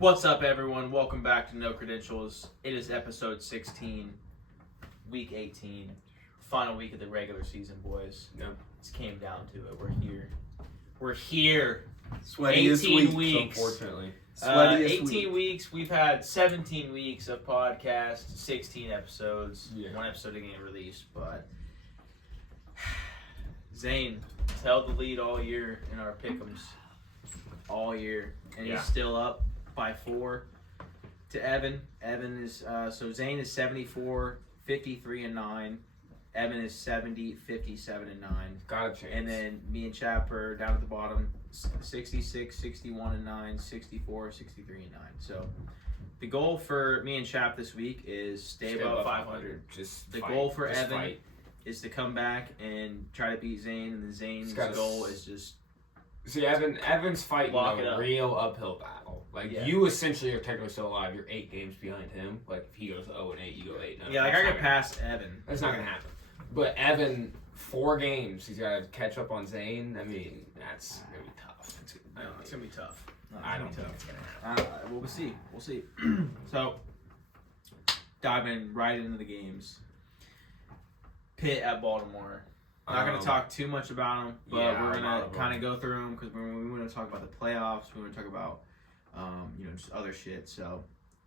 What's up, everyone? Welcome back to No Credentials. It is episode 16, week 18, final week of the regular season, boys. Yep. It came down to it. We're here. Sweatiest 18 weeks. Unfortunately. 18 weeks. We've had 17 weeks of podcast, 16 episodes, one episode to get released. But Zane held the lead all year in our pick'ems, all year, and he's still up by 4 to Evan. Evan is so Zane is 74, 53 and 9. Evan is 70, 57 and 9. Gotta change. And then me and Chap are down at the bottom, 66, 61 and 9, 64, 63 and 9. So the goal for me and Chap this week is stay above 500. Just the fight. goal for Just Evan fight. is to come back and try to beat Zane, and then Zane's goal is just see Evan's fighting lock it a up. real uphill battle. Like you essentially are technically still alive. You're 8 games behind him. Like if he goes 0-8, you go 8. like I get past Evan. That's not gonna happen. But Evan, 4 games, he's got to catch up on Zane. I mean, that's gonna be tough. It's gonna be tough. I don't think it's gonna happen. Well, we'll see. We'll see. So, diving right into the games. Pitt at Baltimore. Not going to talk too much about them, but we're going to kind of go through them because we want to talk about the playoffs. We want to talk about, just other shit. So,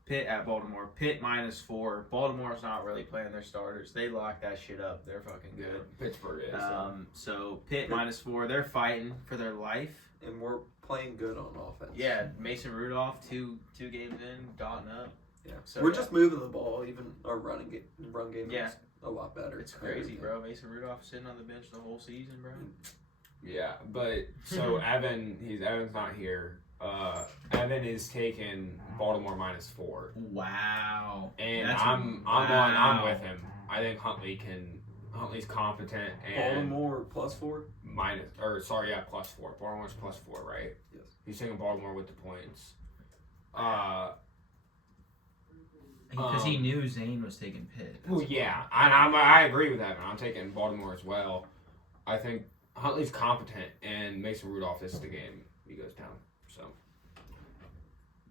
Pitt at Baltimore. Pitt -4. Baltimore's not really playing their starters. They lock that shit up. They're fucking good. Yeah, Pittsburgh is. So, Pitt -4. They're fighting for their life. And we're playing good on offense. Yeah, Mason Rudolph, two games in, dotting up. Yeah. So, we're just moving the ball. Even our run game is a lot better. It's crazy, bro. Mason Rudolph sitting on the bench the whole season, bro. Yeah, but so Evan's not here. Evan is taking Baltimore -4. Wow. And That's I'm with him. I think Huntley's competent and Baltimore +4? +4. Baltimore's +4, right? Yes. He's taking Baltimore with the points. Because he knew Zane was taking Pitt. Well, yeah, and I agree with Evan. I'm taking Baltimore as well. I think Huntley's competent, and Mason Rudolph, this is the game he goes down. So.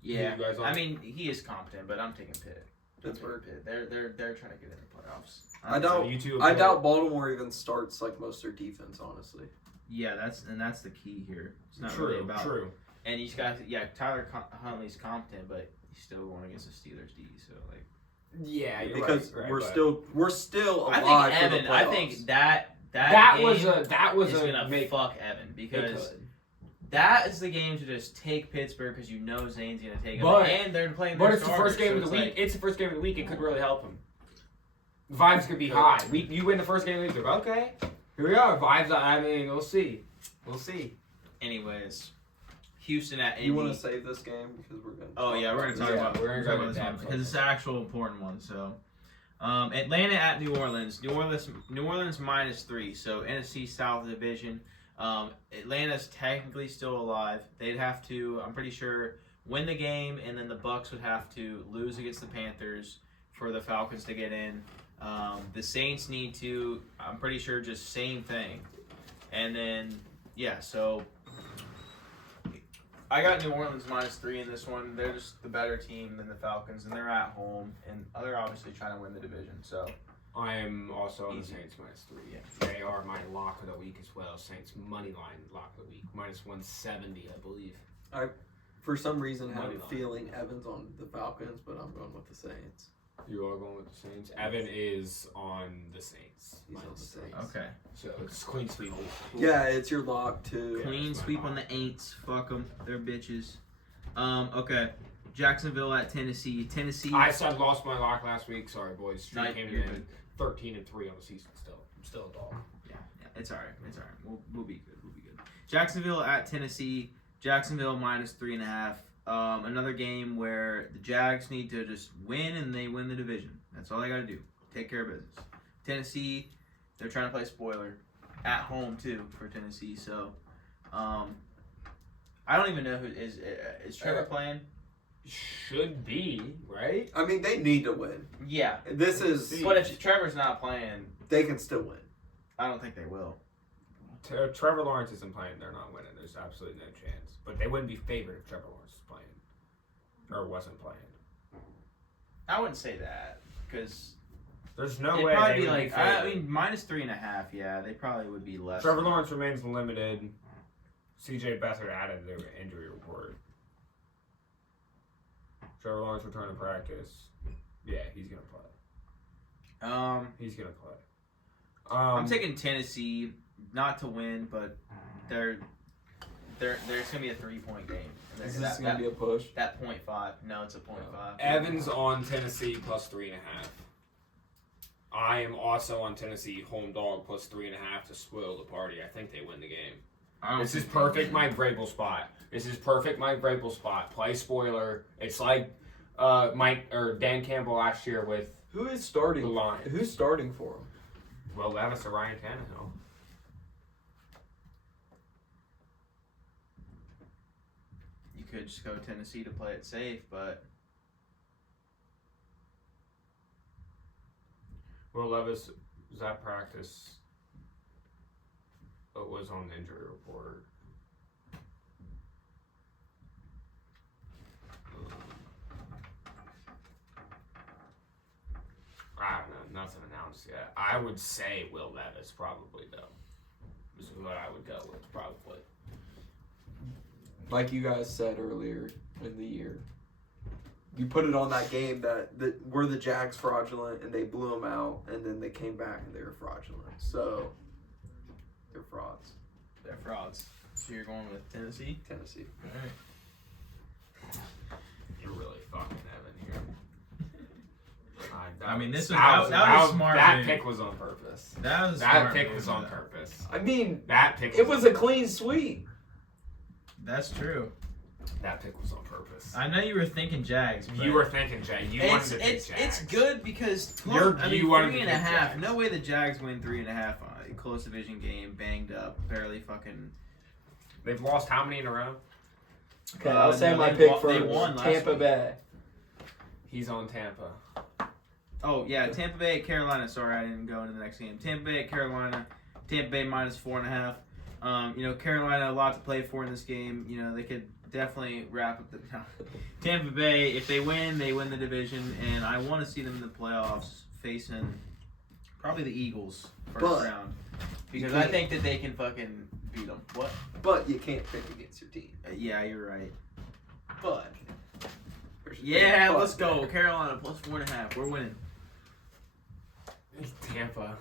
Yeah, You guys I mean he is competent, but I'm taking Pitt. Pittsburgh. Pitt. They're trying to get in the playoffs. I doubt Baltimore even starts like most of their defense, honestly. Yeah, that's the key here. It's not True. really about. True. And he's got Tyler Huntley's competent, but he's still going against the Steelers D. So like. Yeah, you're because right, we're still alive. I think for the Evan. I playoffs. think that was gonna fuck Evan because. That is the game to just take Pittsburgh because you know Zane's going to take him. And they're playing their But it's the starters, first game of the week. It's the first game of the week. It could really help him. Vibes could be high. You win the first game of the week. Okay. Here we are. Vibes. I mean, we'll see. We'll see. Anyways, Houston at Indy. You want to save this game because we're going to we're going to talk about this one because it's an actual important one. So, Atlanta at New Orleans. New Orleans -3. So, NFC South Division. Atlanta's technically still alive. They'd have to, I'm pretty sure, win the game, and then the Bucks would have to lose against the Panthers for the Falcons to get in. The Saints need to, I'm pretty sure, just same thing. And then, so I got New Orleans -3 in this one. They're just the better team than the Falcons, and they're at home, and they're obviously trying to win the division. So. I am also on the Saints -3. Yeah. They are my lock of the week as well. Saints money line lock of the week -170, I believe. For some reason, have Money a line. feeling Evans on the Falcons, but I'm going with the Saints. You are going with the Saints. Evan is on the Saints. He's on the Saints. Okay. So it's clean sweep. Yeah, it's your lock too. Clean sweep on the Aints. Fuck them. They're bitches. Okay. Jacksonville at Tennessee. I said lost my lock last week. Sorry, boys. Street No, came you're in 13-3 on the season. I'm still a dog. Yeah, it's all right. We'll be good. Jacksonville at Tennessee. Jacksonville -3.5. Another game where the Jags need to just win and they win the division. That's all they got to do. Take care of business. Tennessee, they're trying to play spoiler at home too for Tennessee. So, I don't even know who is Trevor playing. Should be, right? I mean, they need to win. Yeah. But if Trevor's not playing, they can still win. I don't think they will. Trevor Lawrence isn't playing. They're not winning. There's absolutely no chance. But they wouldn't be favored if Trevor Lawrence is playing. or wasn't planned. I wouldn't say that because There's no it'd way probably they be would like favored. I mean -3.5. Yeah, they probably would be less. Trevor Lawrence remains limited. C.J. Beathard added the injury report. Trevor Lawrence returned to practice. Yeah, he's gonna play. He's gonna play. I'm taking Tennessee, not to win, but there's gonna be a 3-point game. Is this gonna be a push? That 0.5? No, it's a 0.5. Evans on Tennessee plus 3.5. I am also on Tennessee home dog plus 3.5 to spoil the party. I think they win the game. This is perfect Mike Vrabel spot. This is perfect Mike Vrabel spot. Play spoiler. It's like Mike or Dan Campbell last year with Who is starting? the Lions. Who's starting for him? Will Levis or Ryan Tannehill. You could just go Tennessee to play it safe, but Will Levis was at practice. It was on the injury report. I don't know. Nothing announced yet. I would say Will Levis probably though. This is what I would go with probably. Like you guys said earlier in the year, you put it on that game that were the Jags fraudulent and they blew them out, and then they came back and they were fraudulent. So they're frauds. they're frauds. So you're going with Tennessee? Tennessee. All right. You're really fucking Evan here. I mean, this was- that that was smart, That dude. pick was on purpose. That was That smart pick move, was on though. purpose. I mean, That pick. it was a clean sweep. That's true. That pick was on purpose. I know you were thinking Jags. But You were thinking Jag. You wanted to pick it's Jags. good because You wanted to 3.5. pick Jags. No way the Jags win 3.5 on a close division game, banged up, barely fucking. They've lost how many in a row? Okay, I'll say no, my they pick won- for they won last Tampa week. Bay. He's on Tampa. Oh yeah, Tampa Bay at Carolina. Sorry, I didn't go into the next game. Tampa Bay at Carolina. Tampa Bay -4.5. Carolina a lot to play for in this game. They could definitely wrap up the Tampa Bay. If they win the division, and I want to see them in the playoffs facing probably the Eagles first round because I think that they can fucking beat them. What? But you can't pick against your team. Yeah, you're right. But there's a Yeah, big but let's go there. Carolina +4.5. We're winning. Tampa.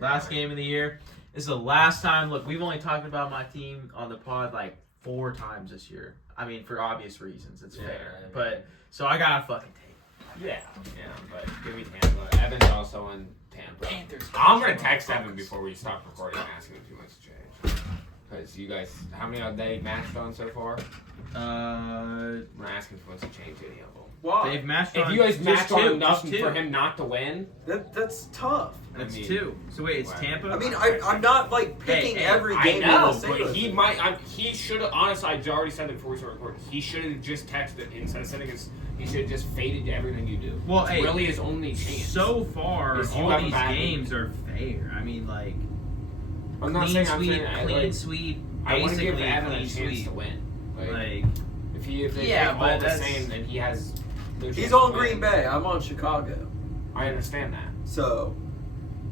Last game of the year. This is the last time. Look, we've only talked about my team on the pod like 4 times this year. I mean, for obvious reasons. It's fair. Yeah. But, so I gotta fucking take Yeah, but give me Tampa. Evan's also in Tampa. Panthers. I'm gonna text Evan before we stop recording and ask him if he wants to change. Because you guys, how many have they matched on so far? I'm gonna ask him if he wants to change any of them. Why? They've matched If on you guys just matched on two, enough just two. for him not to win, That's tough. That's I mean, 2. So wait, it's wow. Tampa? I mean, I'm not like picking Hey, every I game. know, in the but single he season. might. He should have. Honestly, I already said it before we started recording. He should have just texted instead of sending us. He should have just faded everything you do. Well, it's hey, really his only chance. So far, Is you all have a these bad games are fair. I mean, like, I'm not clean saying. I'm sweep, saying. clean sweep, I want to give basically Evan a clean chance sweep. to win. Like, If they Yeah, pick but all the that's- same, then he has. no chance He's to on win. Green Bay. I'm on Chicago. I understand that. So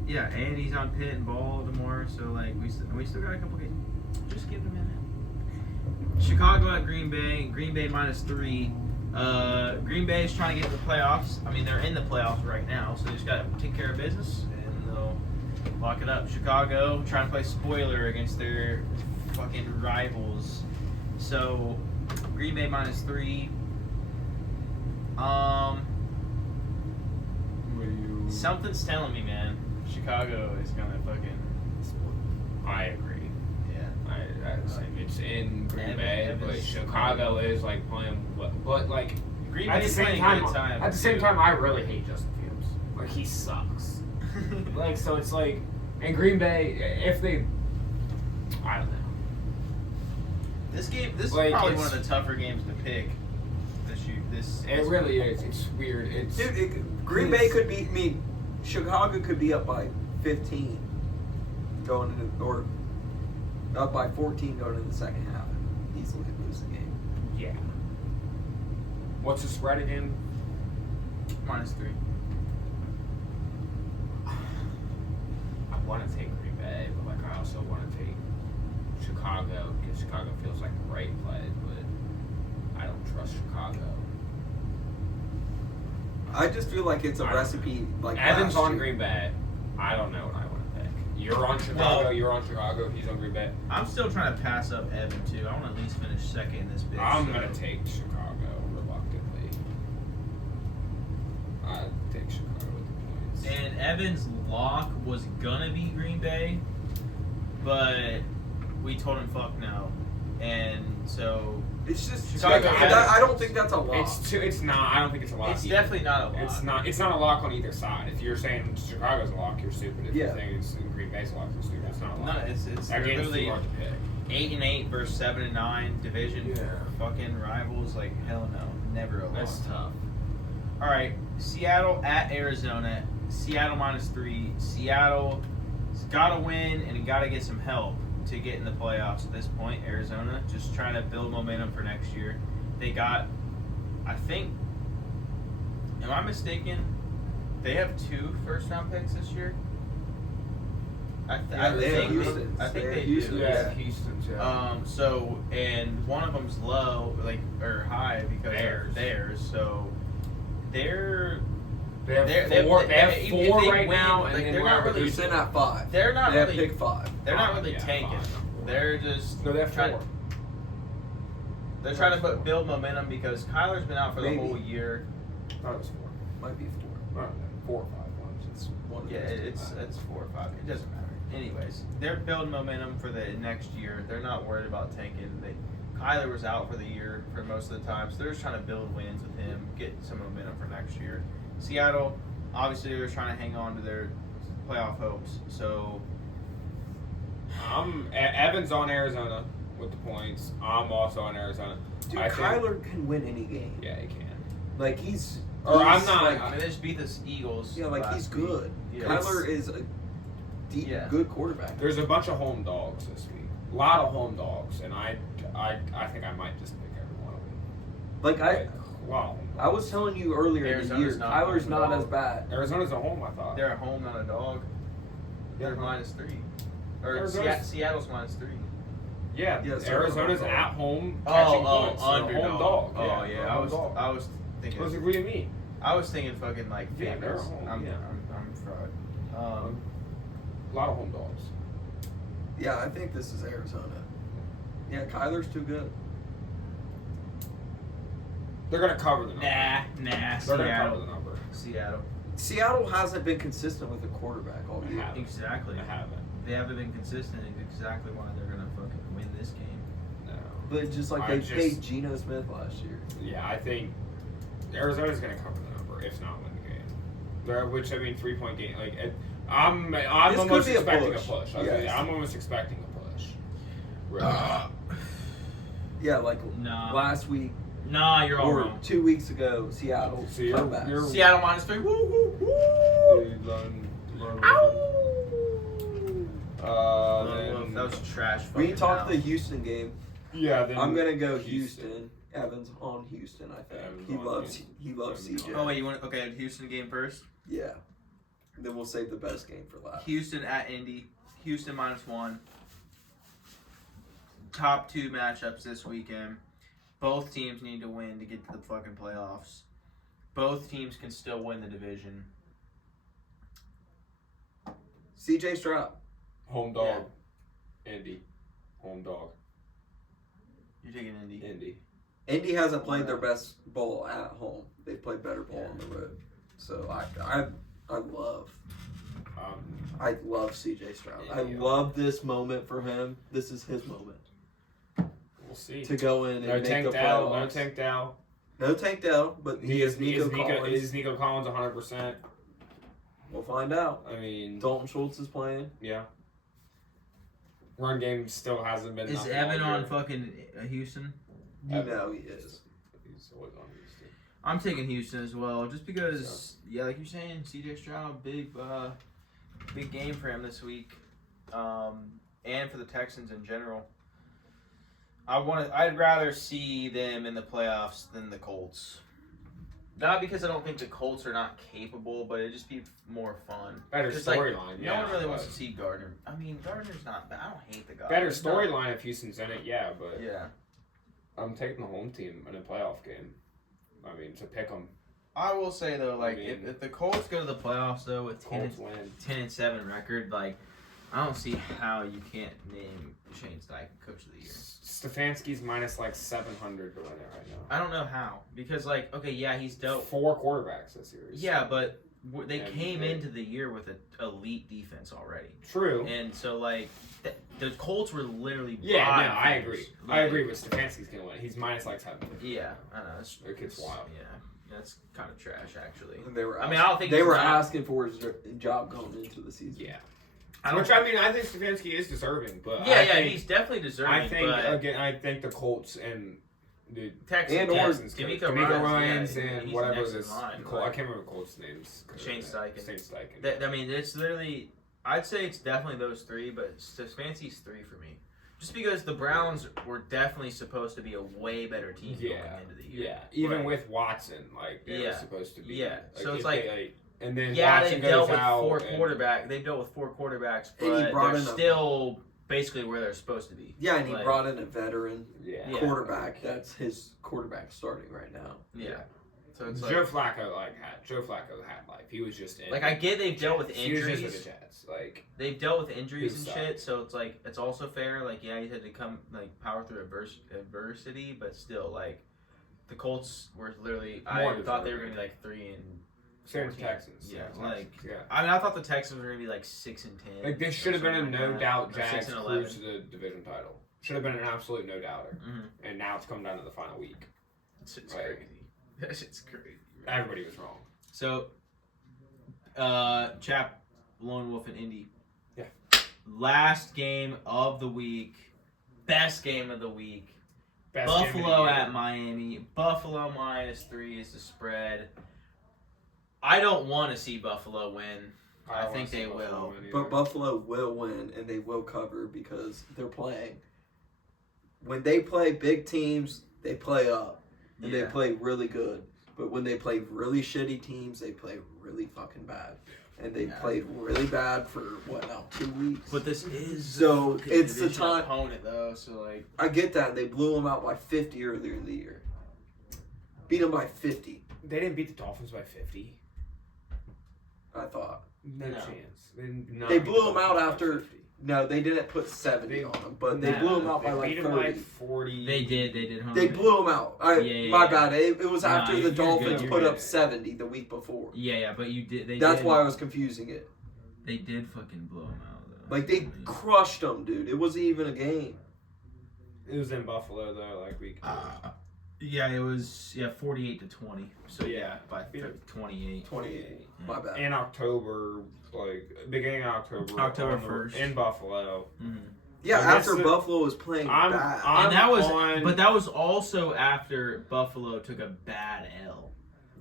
yeah, and he's on Pitt and Baltimore, so like we still got a couple games. Just give him a minute. Chicago at Green Bay. Green Bay -3. Green Bay is trying to get in the playoffs. I mean, they're in the playoffs right now, so they just got to take care of business and they'll lock it up. Chicago trying to play spoiler against their fucking rivals. So Green Bay -3. Something's telling me, man. Chicago is gonna fucking. I agree. Yeah. It's in Green Evan- Bay, Evan's- but Chicago is like playing. But like Green at the Bay's same playing time, good time. at the same time, I really hate Justin Fields. Like he sucks. Like so, it's like in Green Bay, if they, I don't know. This is Like, probably it's- one of the tougher games to pick. It really is. It's weird. It's dude, Green Bay could be. I mean, Chicago could be up by 15 going into or up by 14 going into the second half and easily lose the game. Yeah. What's the spread again? -3. I want to take Green Bay, but like I also want to take Chicago because Chicago feels like the right play, but I don't trust Chicago. I just feel like it's a I don't recipe like Evans last on year. Green Bay. I don't know what I want to pick. You're on Chicago. Well- You're on Chicago. He's on Green Bay. I'm still trying to pass up Evan too. I want to at least finish second in this bitch. I'm so- gonna take Chicago reluctantly. I take Chicago with the points. And Evan's lock was gonna be Green Bay, but we told him fuck no, and so It's just Chicago I don't think that's a lot. It's not. I don't think it's a lock. it's either. definitely not a lock. It's not. It's not a lock on either side. If you're saying Chicago's a lock, you're stupid. If Yeah. you're saying it's Green Bay's a lock, you're stupid. It's not a lock. No, it's That they're game's too literally hard to pick. 8-8 versus 7-9 division. Yeah. Fucking rivals, like hell no, never a lock. That's tough. All right, Seattle at Arizona. Seattle -3. Seattle's got to win and got to get some help to get in the playoffs at this point. Arizona just trying to build momentum for next year. They got, I think, am I mistaken? They have 2 first-round picks this year. I they have think Houston. I think They have they Houston. do. Yeah, Houston's. Yeah. So and one of them's low, like or high because Theirs. of theirs. So they're They have they're- four. they- They have if four they right win, now, like, and then they're not wherever really- They're sitting at 5. they're not They have really pick 5. they're not really Yeah, tanking. five. They're just No, they have trying- 4. They're trying to build momentum because Kyler's been out for Maybe. the whole year. I thought it was 4. Might be 4. I don't know, 4 or 5 ones. It's one of Yeah, those. it's 4 or 5. It doesn't matter. Anyways, they're building momentum for the next year. They're not worried about tanking. Kyler was out for the year for most of the time, so they're just trying to build wins with him, get some momentum for next year. Seattle, obviously, they're trying to hang on to their playoff hopes. So Evans on Arizona with the points. I'm also on Arizona. Dude, I think- Kyler can win any game. Yeah, he can. Like he's. Or I'm he's, not- Like, I mean, they just beat the Eagles. yeah, like last he's week. good. Yeah. Kyler is a deep, Yeah. good quarterback. There's a bunch of home dogs this week. A lot of home dogs, and I think I might just pick every one of them. Like Like, a lot of home I dogs. was telling you earlier in the Arizona's year, not Kyler's home not dog. as bad. Arizona's a home, I thought. They're at home, not a dog. They're Yeah. -3. Or Arizona's- Seattle's -3. Yeah, Yeah, so Arizona's home dog. at home catching points. They're a underdog. home dog. Oh yeah, they're a I home was dog. I was thinking. What do you mean? I was thinking fucking like Yeah, they're favorites. home, I'm yeah. fraud. A lot of home dogs. Yeah, I think this is Arizona. Yeah, Kyler's too good. They're gonna cover the number. Nah, They're gonna cover the Seattle. number. Seattle. Seattle hasn't been consistent with the quarterback all They year. haven't. Exactly. They haven't. They haven't been consistent. It's exactly why they're gonna fucking win this game. No. But just like I they just- paid Geno Smith last year. Yeah, I think Arizona's gonna cover the number, if not win the game. Which I mean, 3-point game. Like I'm This almost could be a expecting push. a push. Yes. I'm almost expecting a push. Really. Yeah, like Nah. last week Nah, you're all or wrong. 2 weeks ago, Seattle So you're- comeback. you're- Seattle -3. Woo woo woo. Then, That was trash. We fucking talked mouth. the Houston game. yeah, then I'm gonna go Houston. Evans on Houston, I think. Evans He on loves Houston. he loves Evans on- CJ. Oh wait, you want okay? Houston game first. Yeah. Then we'll save the best game for last. Houston at Indy. Houston -1. Top 2 matchups this weekend. Both teams need to win to get to the fucking playoffs. Both teams can still win the division. CJ Stroud. home dog. Indy. Home dog. You're taking Indy. Indy. Indy hasn't played their best ball at home. They've played better ball on the road. So I love CJ Stroud. I Yeah. love this moment for him. This is his moment We'll see. to go in and No make Tank the Dell. playoffs. No Tank Dell. No Tank Dell, but he is Nico Collins. Is Nico Collins 100%? We'll find out. I mean, Dalton Schultz is playing. yeah. Run game still hasn't been. Is nothing Evan all on year. fucking Houston? You know he is. He's always on Houston. I'm taking Houston as well, just because. Yeah, like you're saying, CJ Stroud, big game for him this week, and for the Texans in general. I'd rather see them in the playoffs than the Colts. Not because I don't think the Colts are not capable, but it'd just be more fun. Better 'Cause, storyline. No one really wants to see Gardner. I mean, Gardner's not bad. I don't hate the guy. Better He's not- storyline if Houston's in it, yeah, but Yeah. I'm taking the home team in a playoff game. I mean, to pick them. I will say though, like I mean, if the Colts go to the playoffs though with 10 Colts win. and 7 record, like I don't see how you can't name Shane Steichen Coach of the Year. Stefanski's minus like 700 to win it right now. I don't know how because like okay yeah he's dope. 4 quarterbacks this year. Yeah, but they And came they- into the year with an elite defense already, True. and so like the Colts were literally Yeah, no, bottom I feeders. agree. I agree with Stefanski's gonna win. He's minus like 750. Yeah, I know. It's, That kid's wild. Yeah, that's kind of trash actually. And they were. I mean, I don't think they he's were not- asking for his job going into the season. Yeah. I Which I mean, I think Stefanski is deserving, but Yeah, I yeah, think, he's definitely deserving. I think but again, I think the Colts and the Texans, and or Texans, D'Amico D'Amico Ryans, Ryans yeah, and he's whatever next in this. line, Cole, I like- can't remember Colts names. Shane Steichen. Shane Steichen. I mean, it's literally. I'd say it's definitely those 3, but Stefanski's 3 for me. Just because the Browns were definitely supposed to be a way better team going into the year. Yeah, even But- with Watson, like they were Yeah. supposed to be. Yeah, so if it's like- they, and then Yeah, Watson they've dealt goes with out 4 and- quarterbacks. They've dealt with 4 quarterbacks, And he but brought they're in a- still basically where they're supposed to be. Yeah, and he Like- brought in a veteran Yeah. Yeah. quarterback. That's his quarterback starting right now. Yeah. So it's Joe like, Flacco had life. He was just in. like I get they've dealt with He was just injuries. with the Jets. Like They've dealt with injuries Who and sucked. shit, so it's like it's also fair. Like yeah, you had to come like power through adversity, but still like the Colts were literally. More I thought they were deserving. gonna be like 3 and. same as 14. Texans. Yeah, Same as like Texans, yeah. I mean, I thought the Texans were gonna be like 6 and 10. Like this should have been a no doubt Or 6 Jags and cruise to 11. the division title. Should have been an absolute no doubter. Mhm. And now it's come down to the final week. It's Like- crazy. That shit's crazy. Everybody was wrong. So, Chap, Lone Wolf and Indy. Yeah. Last game of the week. Best game of the week. Best game of the Buffalo year. at Miami. Buffalo -3 is the spread. I don't want to see Buffalo win. I don't think wanna see they Buffalo will. win either. But Buffalo will win and they will cover because they're playing. When they play big teams, they play up and they Yeah. play really good. But when they play really shitty teams, they play really fucking bad. And they Yeah. played really bad for what now, 2 weeks? But this is So, fucking it's the division time- opponent though. So like, I get that. They blew them out by 50 earlier in the year. Beat them by 50, They didn't beat the Dolphins by 50. I thought. No, No. chance. They, did not They beat blew the 'em out Dolphins by after- 50. No, they didn't put 70 They- on them, but they Nah, blew them out by They like beat 30. them like 40. they did. Huh? They blew them out. Yeah, My yeah. bad. It was Nah, after you're the good, Dolphins you're put good. up 70 the week before. Yeah, but you did. That's did, why I was confusing it. they did fucking blow them out though. Like, they crushed them, dude. It wasn't even a game. It was in Buffalo though, like week. Yeah, it was 48-20. So yeah, by Beat 28. 28. My bad. In October, like beginning of October. October on the- 1st. in Buffalo. Mm-hmm. Yeah, I guess after the- Buffalo was playing I'm- bad. I'm- And that was, on- but that was also after Buffalo took a bad L.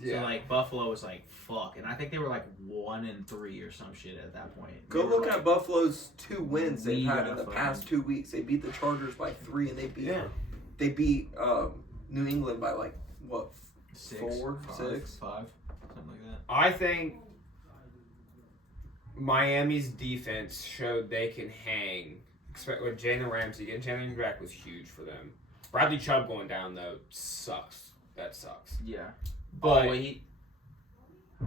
Yeah. So like Buffalo was like fuck, and I think they were like 1-3 or some shit at that point. Go They were, look like, at Buffalo's 2 wins they've we had gotta in the fucking- past 2 weeks. They beat the Chargers by 3, and they beat Yeah. New England by like what? 6, 4, 5, 6? 5, something like that. I think Miami's defense showed they can hang. Expect with Jalen Ramsey getting Jalen back was huge for them. Bradley Chubb going down though sucks. That sucks. Yeah, But pretty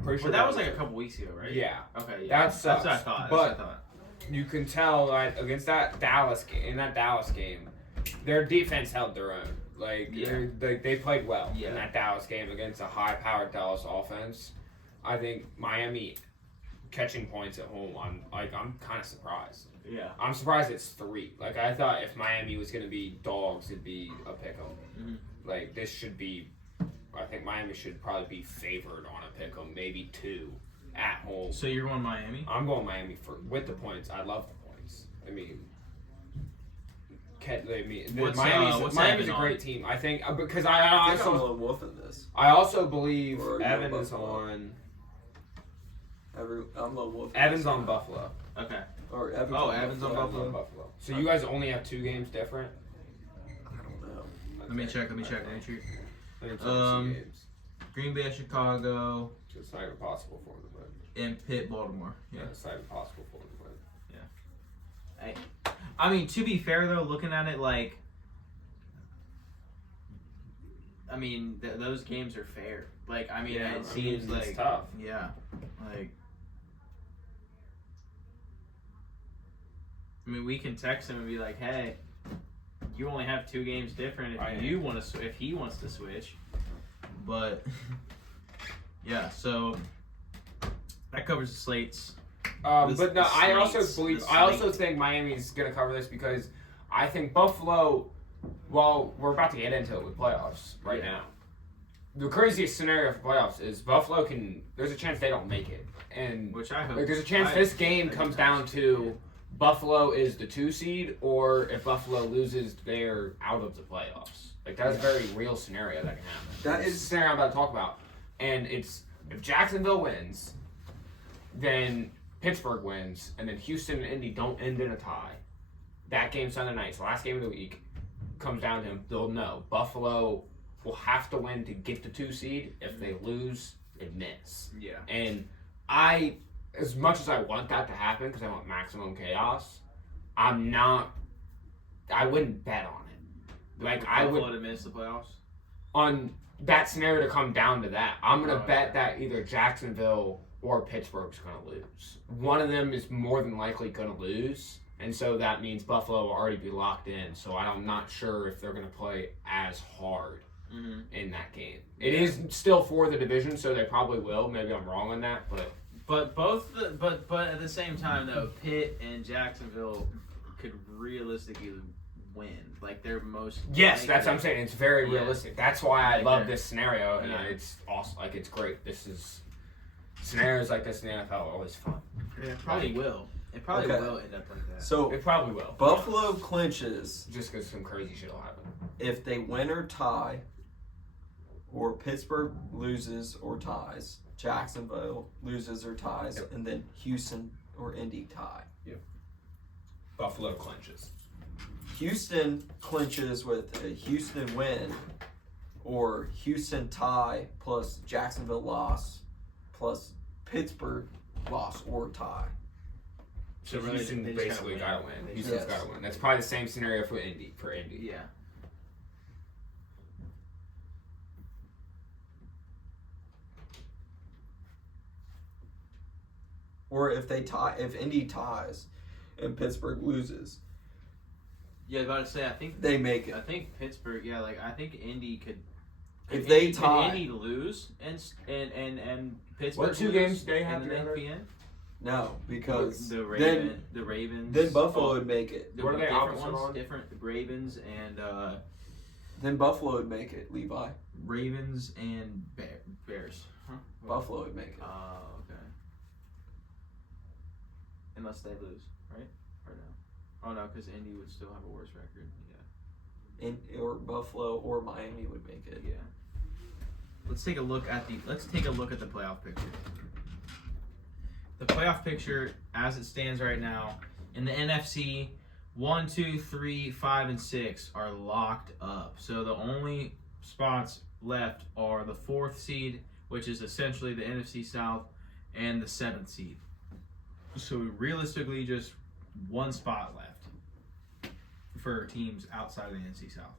sure but that was like a couple weeks ago, right? Yeah. Okay. Yeah. That sucks. That's what I thought. But- That's what I thought. You can tell that against that Dallas game, their defense held their own. Like Yeah. they played well Yeah. in that Dallas game against a high-powered Dallas offense. I think Miami catching points at home. I'm kind of surprised. Yeah. I'm surprised it's 3. Like I thought if Miami was gonna be dogs, it'd be a pick 'em. Mhm. Like this should be. I think Miami should probably be favored on a pick 'em, maybe 2 at home. So you're going Miami? I'm going Miami with the points. I love the points. I mean, What's Miami's Evan a on? great team. I think because I think I'm a lone wolf in this. I also believe Or are you Evan on is Buffalo? on. I'm lone wolf. in Evan's this. on Buffalo. Okay. Or Evans Oh, on Evans on Buffalo. Evan's on Buffalo. So you guys only have 2 games different. I don't Let me check. I think it's Um, games. Green Bay, Chicago, It's not even possible for them to win. and Pitt, Baltimore. Yeah. It's not even possible for them to win. I mean, to be fair though, looking at it like, I mean, those games are fair. Like, I mean, it seems it's like tough. Yeah, like. I mean, we can text him and be like, "Hey, you only have 2 games different if you want to, if he wants to switch." But yeah, so that covers the slates. But no, I also slates. think Miami's gonna cover this because I think Buffalo. Well, we're about to get into it with playoffs right now. The craziest scenario for playoffs is Buffalo can. There's a chance they don't make it, and Which I hope. like, there's a chance this game comes down to Buffalo is the 2 seed, or if Buffalo loses, they're out of the playoffs. Like that's a very real scenario that can happen. That It's is- the scenario I'm about to talk about, and it's if Jacksonville wins, then Pittsburgh wins, and then Houston and Indy don't end in a tie. That game Sunday night, so last game of the week, comes down to them. They'll know Buffalo will have to win to get the 2 seed. If they lose, they miss. Yeah. And as much as I want that to happen because I want maximum chaos, I wouldn't bet on it. Like I would Buffalo to miss the playoffs. on that scenario to come down to that. I'm gonna Oh, bet that either Jacksonville or Pittsburgh's gonna lose. One of them is more than likely gonna lose, and so that means Buffalo will already be locked in. So I'm not sure if they're gonna play as hard in that game. It is still for the division, so they probably will. Maybe I'm wrong on that, but But at the same time though, Pitt and Jacksonville could realistically win. Like they're most. yes, likely. that's what I'm saying. It's very Yeah. realistic. That's why I Like love they're- this scenario, and Yeah. it's awesome. Like it's great. This is scenarios like this in the NFL are always fun. Yeah, it probably will. It probably Okay. will end up like that. So It probably will. Buffalo clinches Just because some crazy shit will happen. if they win or tie, or Pittsburgh loses or ties, Jacksonville loses or ties, Yep. and then Houston or Indy tie. Buffalo clinches. Houston clinches with a Houston win or Houston tie plus Jacksonville loss plus Pittsburgh loss or tie. So really, Houston they just basically gotta got to win. win. They Houston's just- got to win. That's probably the same scenario for Indy. Yeah. Or if they tie, if Indy ties and Pittsburgh loses, Yeah, I was about to say. I think they make it. I think Pittsburgh. Yeah, like I think Indy could. If could they Indy, tie- could Indy lose and Pittsburgh. What 2 lose games do they in have the together? NPN? No, because the Ravens. then Buffalo would make it. There What were are they different opposite ones, on? different Ravens and Then Buffalo would make it. Levi, Ravens and Bears. Huh? Buffalo would make it. Oh, okay. Unless they lose, right? Or no? Oh no, because Indy would still have a worse record. Or Buffalo or Miami would make it. Yeah. Let's take a look at the playoff picture. The playoff picture, as it stands right now, in the NFC, 1, 2, 3, 5, and 6 are locked up. So the only spots left are the 4th seed, which is essentially the NFC South, and the 7th seed. So realistically, just one spot left for teams outside of the NFC South.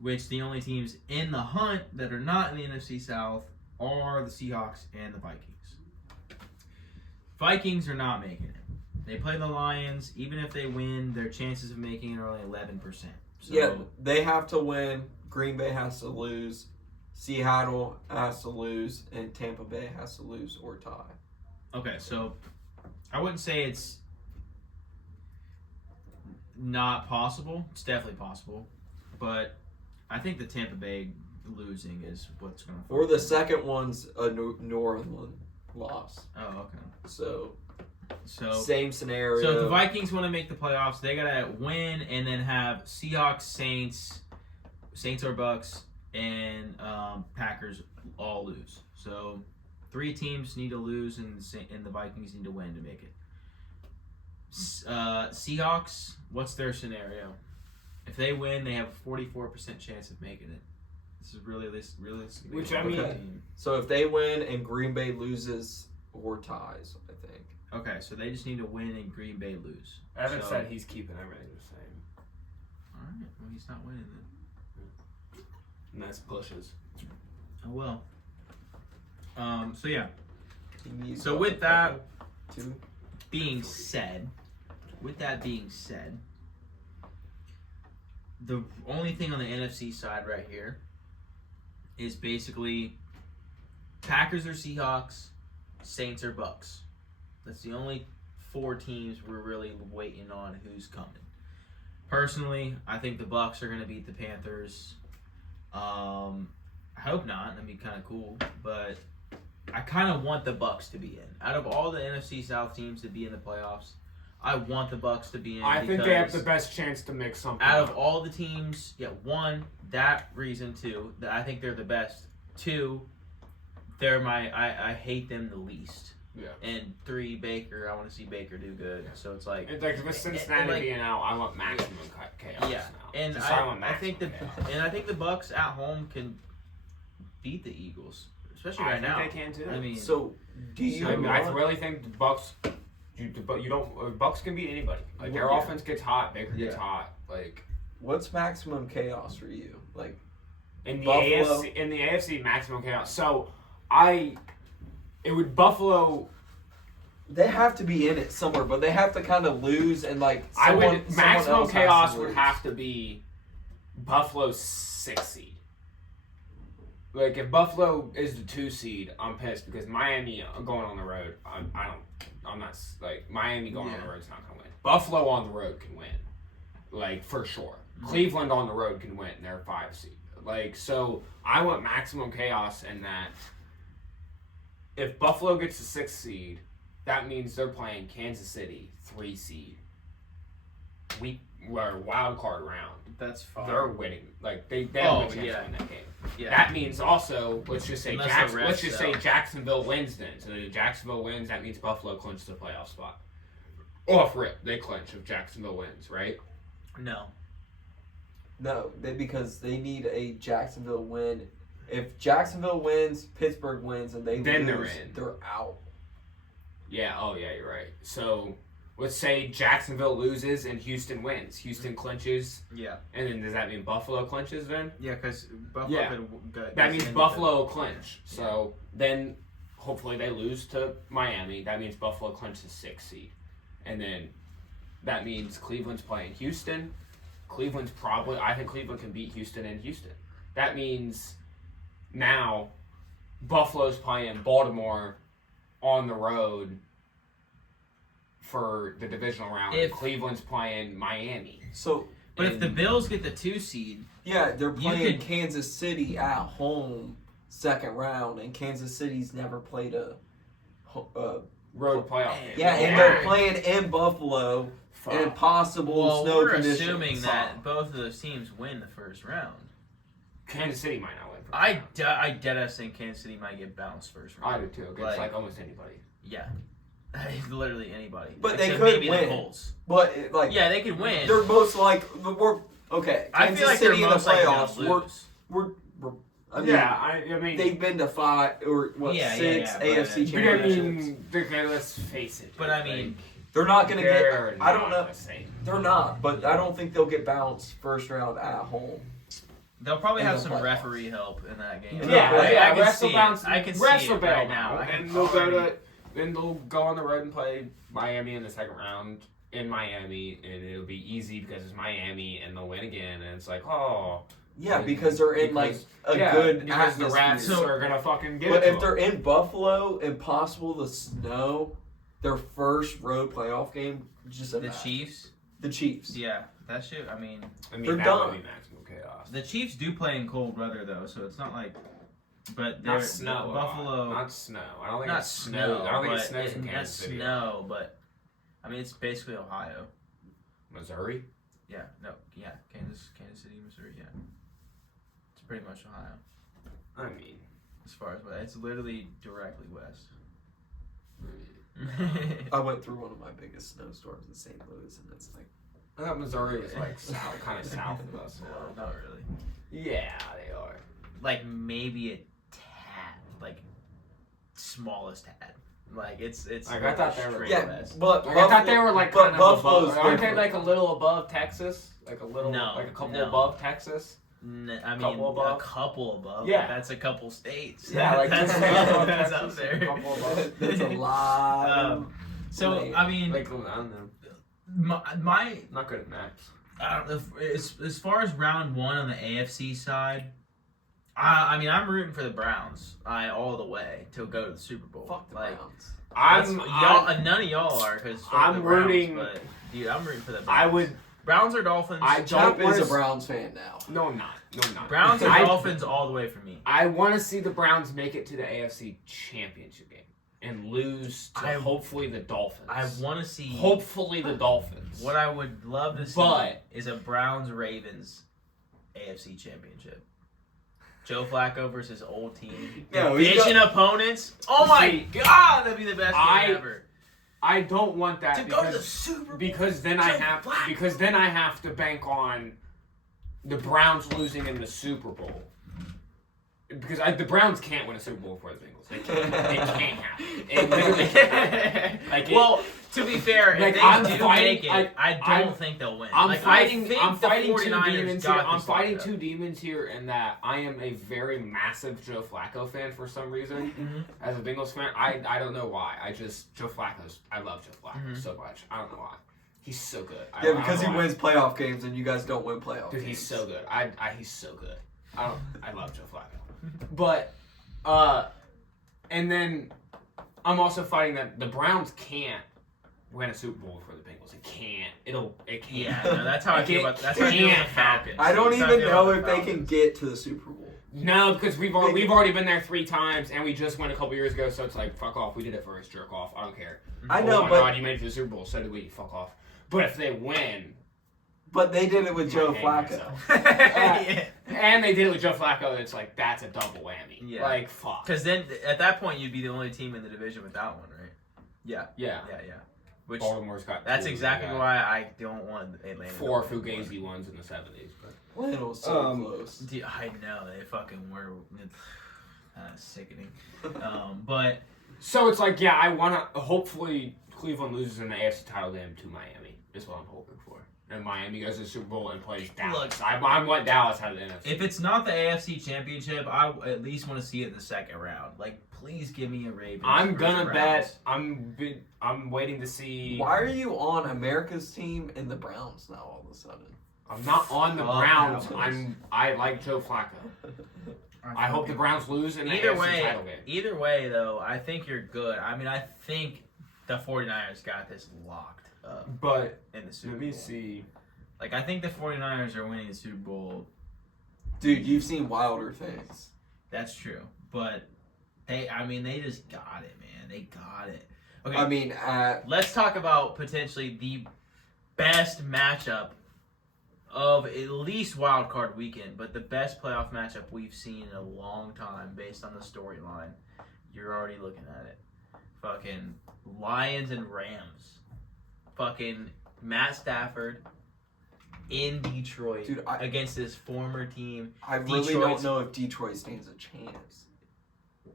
Which the only teams in the hunt that are not in the NFC South are the Seahawks and the Vikings. Vikings are not making it. They play the Lions. Even if they win, their chances of making it are only 11%. So, Yeah, they have to win. Green Bay has to lose. Seattle has to lose, and Tampa Bay has to lose or tie. Okay, so I wouldn't say it's not possible. It's definitely possible. But I think the Tampa Bay losing is what's going to... Or the second one's a New Orleans loss. Oh, okay. So So same scenario. So if the Vikings want to make the playoffs, they gotta win and then have Seahawks, Saints or Bucks, and Packers all lose. So 3 teams need to lose, and the Vikings need to win to make it. Seahawks, what's their scenario? If they win, they have a 44% chance of making it. This is realistically. Which, I mean- team. So if they win and Green Bay loses or ties, I think. Okay, so they just need to win and Green Bay lose. Evan So- said he's keeping everything the same. All right. Well, he's not winning then. And that's pushes. Oh well. So yeah. He needs So what, with a that couple? Two? being said, the only thing on the NFC side right here is basically Packers or Seahawks, Saints or Bucks. That's the only 4 teams we're really waiting on who's coming. Personally, I think the Bucks are going to beat the Panthers. I hope not. That'd be kind of cool, but I kind of want the Bucks to be in. Out of all the NFC South teams to be in the playoffs, I want the Bucks to be in. I think they have because the best chance to make something out of up. all the teams, one, that reason. 2, that I think they're the best. 2, they're I hate them the least. Yeah. And 3, Baker. I want to see Baker do good. So it's like, And like with Cincinnati like- being out, I want maximum chaos yeah. now. And Just I want think maximum the Bucks at home can beat the Eagles, especially I right think now. they can too. I mean, So do you I want- really think the Bucks. You don't. Bucks can beat anybody. Like their Yeah. offense gets hot. Baker gets Yeah. hot. Like what's maximum chaos for you? Like in the Buffalo? AFC, maximum chaos. So it would Buffalo. they have to be in it somewhere, but they have to kind of lose and like someone Maximum else has chaos to would lose. have to be Buffalo's 6th seed. Like if Buffalo is the 2 seed, I'm pissed because Miami going on the road. I'm not like Miami going on the road is not gonna win. Buffalo on the road can win, like for sure. Cleveland on the road can win. They're 5 seed. Like so, I want maximum chaos in that. If Buffalo gets the 6th seed, that means they're playing Kansas City 3 seed. Wild card round. that's fine. They're winning. Like they have a chance to win that game. Yeah. That means also let's just say Unless the let's refs just say Jacksonville wins then. So if Jacksonville wins, that means Buffalo clinches the playoff spot. Off rip, they clinch if Jacksonville wins, right? No. No, because they need a Jacksonville win. If Jacksonville wins, Pittsburgh wins, and they Then lose, they're in. they're out. Yeah. Oh yeah, you're right. So let's say Jacksonville loses and Houston wins. Houston clinches, Yeah. and then does that mean Buffalo clinches then? Yeah, because Buffalo Yeah. That means Buffalo will clinch. So then hopefully they lose to Miami. That means Buffalo clinches 6th seed. And then that means Cleveland's playing Houston. I think Cleveland can beat Houston in Houston. That means now Buffalo's playing Baltimore on the road for the divisional round. If- Cleveland's playing Miami. So But if the Bills get the 2 seed, yeah, they're playing could- Kansas City at home, 2nd round, and Kansas City's never played a. Road playoff game. Yeah, and they're playing in Buffalo Fuck. in possible well, snow we're conditions. assuming that both of those teams win the first round. Kansas City might not win. I deadass think Kansas City might get bounced first I round. do too. Against Like- like almost anybody. Yeah. Literally anybody. But they Except could maybe win. The Colts. But like, Yeah, they could win. they're most like we're okay. I Kansas feel like City they're in the most likely gonna playoffs. lose. We're I mean, Yeah, I mean, they've been to 5 or what Yeah, 6 yeah, but- AFC but I championships. mean, okay, let's face it. But I mean, They're not gonna they're get. I don't not know. the same. They're not, but I don't think they'll get bounced first round at home. they'll probably in have the some playoffs. referee help in that game. Yeah, Yeah, I can refs see will bounce. it. I can refs see will it bail right now. I and can they'll go already- to. Then they'll go on the road and play Miami in the 2nd round in Miami, and it'll be easy because it's Miami, and they'll win again, and it's like, oh, Yeah, because they're in like a good because the atmosphere. refs are gonna fucking get But it. if they're in Buffalo and possible the snow, their first road playoff game, just The imagine. Chiefs. The Chiefs. Yeah, that shit. I mean, I mean, they're that done. would be maximum chaos. the Chiefs do play in cold weather though, so it's not like. But Not they're snow. Buffalo. Not snow. I don't think Not it snows. snow. I don't think it but snows in not Kansas City. snow, but I mean it's basically Ohio. Missouri. Yeah, no, yeah, Kansas City, Missouri. Yeah, it's pretty much Ohio I mean, as far as it's literally directly west. I went through one of my biggest snowstorms in St. Louis, and it's like I thought Missouri was like kind of south of us. No, not really. Yeah, they are. Like maybe a tad, like smallest tad. Like it's. Like, I thought they were- Yeah, west. but Like, I thought they were like but kind of Buffalo's above. Aren't they different. like a little above Texas? Like a little, No, like a couple no. above Texas. I mean, Couple above? a couple above. Yeah. That's a couple states. Yeah, like that's, just above that's Texas, up there. a couple above. That's a lot. So Like- I mean, Like I don't know. my Not good at maps. I don't know, as far as round one on the AFC side, I mean I'm rooting for the Browns, all the way to go to the Super Bowl. Fuck the like, Browns. y'all, none of y'all are because I'm rooting- But dude, I'm rooting for the Browns. I would. Browns or Dolphins. I don't Chap want is a to. Browns fan now. No, I'm not. No, I'm not. Browns or I- Dolphins all the way for me. I want to see the Browns make it to the AFC Championship game and lose to hopefully the Dolphins. I want to see. Hopefully the Dolphins. What I would love to see But- is a Browns Ravens AFC Championship. Joe Flacco versus old team. No, he Division opponents. Oh my See, God, that'd be the best game ever. I don't want that To go to the Super Bowl. because then Joe Flacco. I have to bank on the Browns losing in the Super Bowl. Because the Browns can't win a Super Bowl for the Bengals. They can't. It can't happen. It literally can't happen. Like Well, to be fair, Like, if I'm they do fighting- make it, I I'm- don't think they'll win. I'm Like, fighting. I think I'm the fighting two 49ers demons here. got I'm this fighting locked up. two demons here, in that I am a very massive Joe Flacco fan for some reason. Mhm. As a Bengals fan, I don't know why. Joe Flacco's. I love Joe Flacco Mhm. so much. I don't know why. He's so good. Yeah, I because he don't know why. wins playoff games and you guys don't win playoff Dude, games. he's so good. He's so good. I love Joe Flacco. But, and then I'm also fighting that the Browns can't win a Super Bowl for the Bengals. It can't. It can't. Yeah, no, that's how I feel about. That's how I feel about the Falcons. I don't That's how I even feel know about if the they can Falcons. get to the Super Bowl. No, because we've already been there 3 times, and we just went a couple years ago. So it's like, fuck off. We did it first. Jerk off. I don't care. I Oh know, my but God, you made it to the Super Bowl. So did we. Fuck off. But if they win, they did it with Joe hate Flacco. myself. Yeah. and they did it with Joe Flacco, it's like that's a double whammy. Yeah. Like fuck. Because then at that point you'd be the only team in the division without one, right? Yeah, Yeah. yeah. Which Baltimore's got. that's 2, exactly they got why I don't want Atlanta. 4 to win Fugazi ones in the 70s. But Atlanta was so close. Dude, I know they fucking were. Sickening. But so it's like, yeah, I want to. Hopefully, Cleveland loses in the AFC title game to Miami. Is what I'm hoping for. And Miami goes to the Super Bowl and plays Dallas. I want Dallas out of the NFC. if it's not the AFC Championship, I at least want to see it in the second round. Like, please give me a Ravens. I'm versus gonna Browns. bet. I'm waiting to see. Why are you on America's team and the Browns now all of a sudden? I'm not on the Fuck Browns. Cowboys. I like Joe Flacco. I hope the Browns lose in the Either AFC title game. Either way, though, I think you're good. I mean, I think the 49ers got this locked up But in the Super let Bowl. me see. Like, I think the 49ers are winning the Super Bowl. Dude, you've seen wilder things. That's true. But they just got it, man. They got it. Okay, I mean, let's talk about potentially the best matchup of at least wild card weekend, but the best playoff matchup we've seen in a long time based on the storyline. You're already looking at it. Fucking Lions and Rams. Fucking Matt Stafford in Detroit Dude, against his former team. I really Detroit's- don't know if Detroit stands a chance.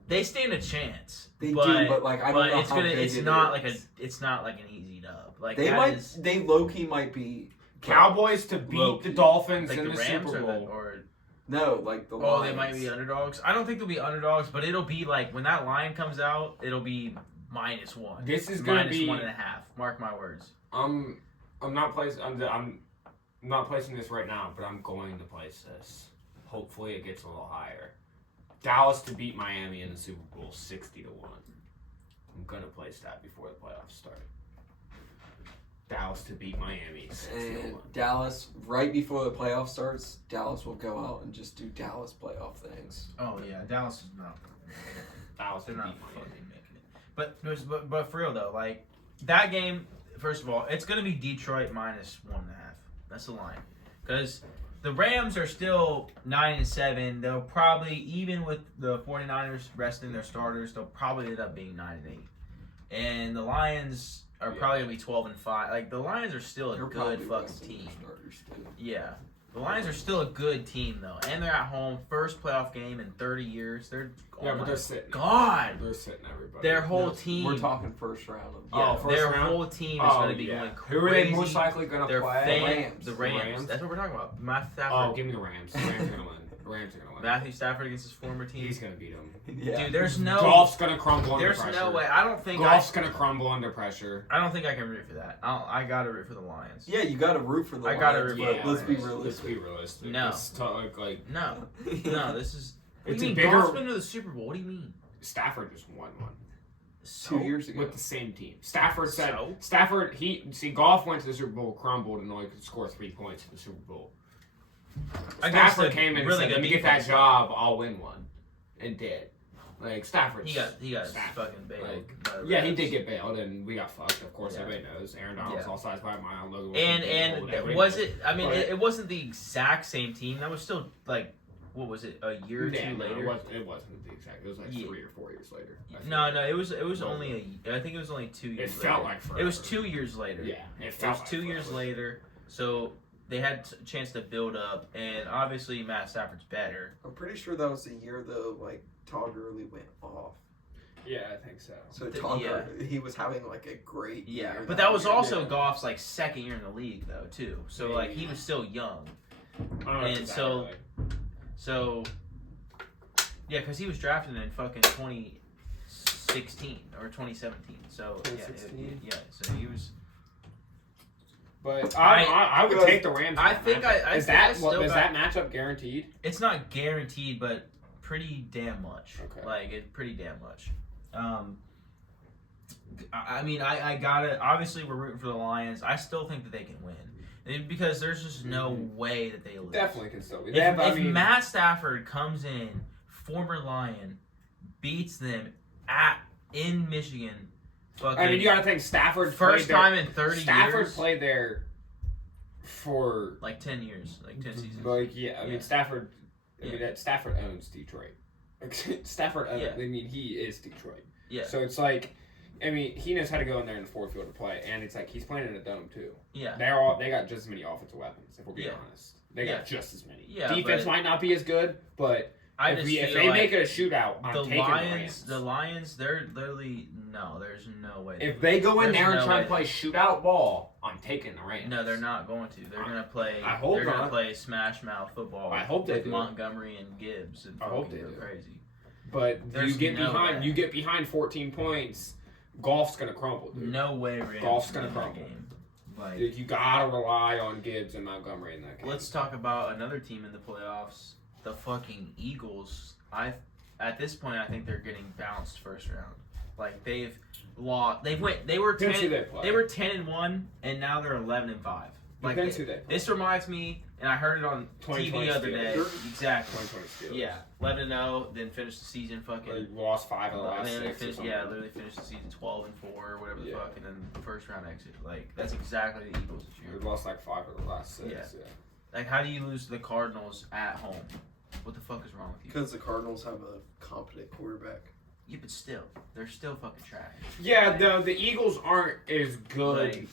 They stand a chance. They but, do, but like I don't know it's how gonna. big It's it not is. like it's not like an easy dub. Like They that might. is- They low key might be Cowboys to beat Low-key. the Dolphins like in the the Rams Super or Bowl. no like the. Oh, Lions. they might be underdogs. I don't think they'll be underdogs, but it'll be like when that line comes out, it'll be -1. This is gonna minus be. 1.5. Mark my words. I'm not placing. I'm not placing this right now, but I'm going to place this. Hopefully, it gets a little higher. Dallas to beat Miami in the Super Bowl 60-1. I'm gonna place that before the playoffs start. Dallas to beat Miami 60-1. And Dallas, right before the playoff starts, Dallas will go out and just do Dallas playoff things. Oh yeah, Dallas is not. Dallas to They're beat not Miami. fucking making it. But for real though, like that game. First of all, it's gonna be Detroit -1.5. That's the line, because the Rams are still 9-7. They'll probably, even with the 49ers resting their starters, they'll probably end up being 9-8. And the Lions are probably gonna be 12-5. Like the Lions are still a They're good probably fucking resting team. their starters, too. Yeah, the Lions are still a good team though, and they're at home. First playoff game in 30 years. They're but they're sitting. God, They're sitting everybody. their whole No, team. We're talking first round. Yeah, first their round? whole team is going to be going crazy. Who are they most likely going to Their play? the Rams. That's what we're talking about. Matthew Stafford. Oh, give me the Rams. The Rams are going to win. The Rams are going to win. Matthew Stafford against his former team. He's going to beat them. Yeah. Dude, there's no. Golf's going to crumble under There's pressure. no way. I don't think. Golf's going to crumble under pressure. I don't think I can root for that. I gotta root for the Lions. Yeah, you got to root for the I gotta Lions, root but for the let's be Lions. Let's be realistic. realistic. No. It's like No, no. This is. What It's do a you mean? bigger- Golf's been to the Super Bowl. What do you mean? Stafford just won one. 2 years ago. With the same team. Stafford said So? Golf went to the Super Bowl, crumbled, and only could score 3 points in the Super Bowl. I guess Stafford the came in and really said, good "Let me get that defense. job, I'll win one," and did. Like Stafford. He got Stafford. fucking bailed. Like, by the yeah, he Rams. did get bailed, and we got fucked. Of course, Yeah. everybody knows. Aaron Donald's Yeah. all size by a mile. Logan Wilson, And everybody was knows. it? I mean, But- it wasn't the exact same team. That was still like, what was it? A year or Yeah, two no, later. it wasn't the exact. It was like Yeah. 3 or 4 years later. I No, feel. no, it was only I think it was only 2 years. It felt later. like forever. It was 2 years later. Yeah, it It felt was like 2 years forever. later. So they had a chance to build up, and obviously Matt Stafford's better. I'm pretty sure that was the year though, like Todd Gurley went off. Yeah, I think so. So Todd Yeah. Gurley, he was having like a great Yeah, year. but that was year. also Yeah. Goff's like second year in the league though too. So like he was still young. I don't know if And it's so- that So yeah, because he was drafted in fucking 2016 or 2017. So yeah, 2016? so he was. But I- I would take the Rams. I in that think matchup. I is think I that still is got- that matchup guaranteed? It's not guaranteed, but pretty damn much. Okay. Like it's pretty damn much. I mean, I gotta. Obviously, we're rooting for the Lions. I still think that they can win because there's just no way that they lose. Definitely can still be. If Matt Stafford comes in, former Lion, beats them in Michigan, fucking. I mean, you got to think Stafford. first played time there, in 30 Stafford years. played there for Like 10 years, like 10 seasons. like I mean Yeah. Stafford. I mean Yeah. that Stafford owns Detroit. Stafford owns. Yeah. I mean he is Detroit. Yeah. So it's like, I mean he knows how to go in there in the fourth field to play, and it's like he's playing in a dome too. Yeah. They got just as many offensive weapons. If we're being Yeah. honest, they Yeah. got just as many. Yeah, Defense but- might not be as good, but I if just they feel like make it a shootout, I'm the taking Lions, the Rams. the Lions, they're literally no. There's no way. If they go in There's there and no try way. to play shootout ball, I'm taking the Rams. No, they're not going to. They're gonna play. I hope they're gonna not. play smash mouth football. I hope they with do. Montgomery and Gibbs and I hope fucking they go do. crazy. But There's you get no behind. way. You get behind 14 points. Golf's gonna crumble, dude. No way. Rams Golf's win gonna that crumble. game. Like, Dude, you gotta rely on Gibbs and Montgomery in that game. let's talk about another team in the playoffs. The fucking Eagles. At this point, I think they're getting bounced first round. Like they've lost. They were Depends who 10. they play. They were 10-1, and now they're 11-5. Like Depends who they play. this reminds me, and I heard it on 2020 TV the other day. Steelers. Exactly. 2020 Steelers. Yeah, 11-0, then finished the season fucking. They lost 5 of the last Literally 6 or finished, something. yeah, literally finished the season 12-4 or whatever the Yeah. fuck, and then first round exit. Like that's exactly the Eagles this year. They lost like 5 of the last 6. Yeah. Yeah. Like, how do you lose to the Cardinals at home? What the fuck is wrong with you? Because the Cardinals have a competent quarterback. Yeah, but still, they're still fucking trash. Yeah, the Eagles aren't as good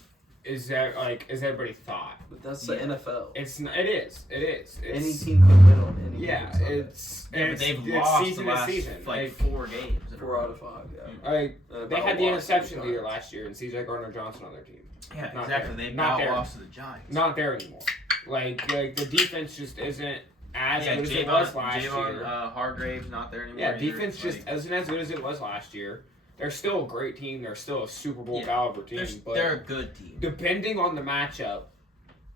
Like, as everybody thought. But that's the Yeah. NFL. It is. It's, Any team can win on any Yeah, given Sunday. it's yeah, but it's, they've it's lost season the to last season. like 4 games. in a 4 row. out of 5, yeah. Like And they about had the lost interception to the leader Giants. last year, and C.J. Gardner-Johnson on their team. Yeah, Not exactly. there. They Not now there. lost to the Giants. Not there anymore. Like the defense just isn't as yeah, good as it was Javon, last year. Hargrave's not there anymore. Yeah, either. defense Like, just isn't as good as it was last year. They're still a great team. They're still a Super Bowl Yeah. caliber team. But they're a good team. depending on the matchup,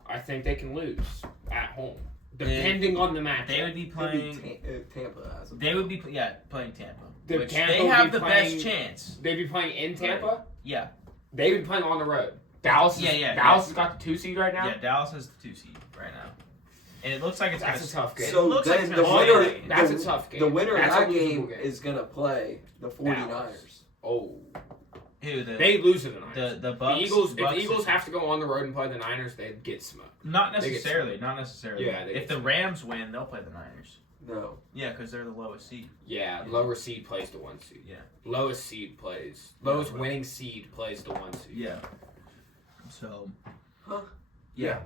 I think they can lose at home. Depending on the matchup. They would be playing. Tampa has a They would be playing Tampa. The Which Tampa they would have be the playing- best chance. They'd be playing in Tampa. Yeah. They'd be playing on the road. Dallas has got the 2 seed right now. Yeah, Dallas has the 2 seed right now, and it looks like it's That's a gonna. tough game. So looks like then it's the gonna winner, stay. That's the, a tough game. The winner That's of a that losable game game. is gonna play the 49ers. Oh. Who They lose to the Niners. the Bucks? The Eagles. If Bucks the Eagles have to go on the road and play the Niners, they'd get smoked. Not They get necessarily. Not necessarily. Yeah, they if get the smoked. Rams win, they'll play the Niners. No. Yeah, because they're the lowest seed. Yeah, lower seed plays the 1 seed. Yeah. Lowest seed plays. Yeah, Lowest right. winning seed plays the 1 seed. Yeah. So. Huh? Yeah.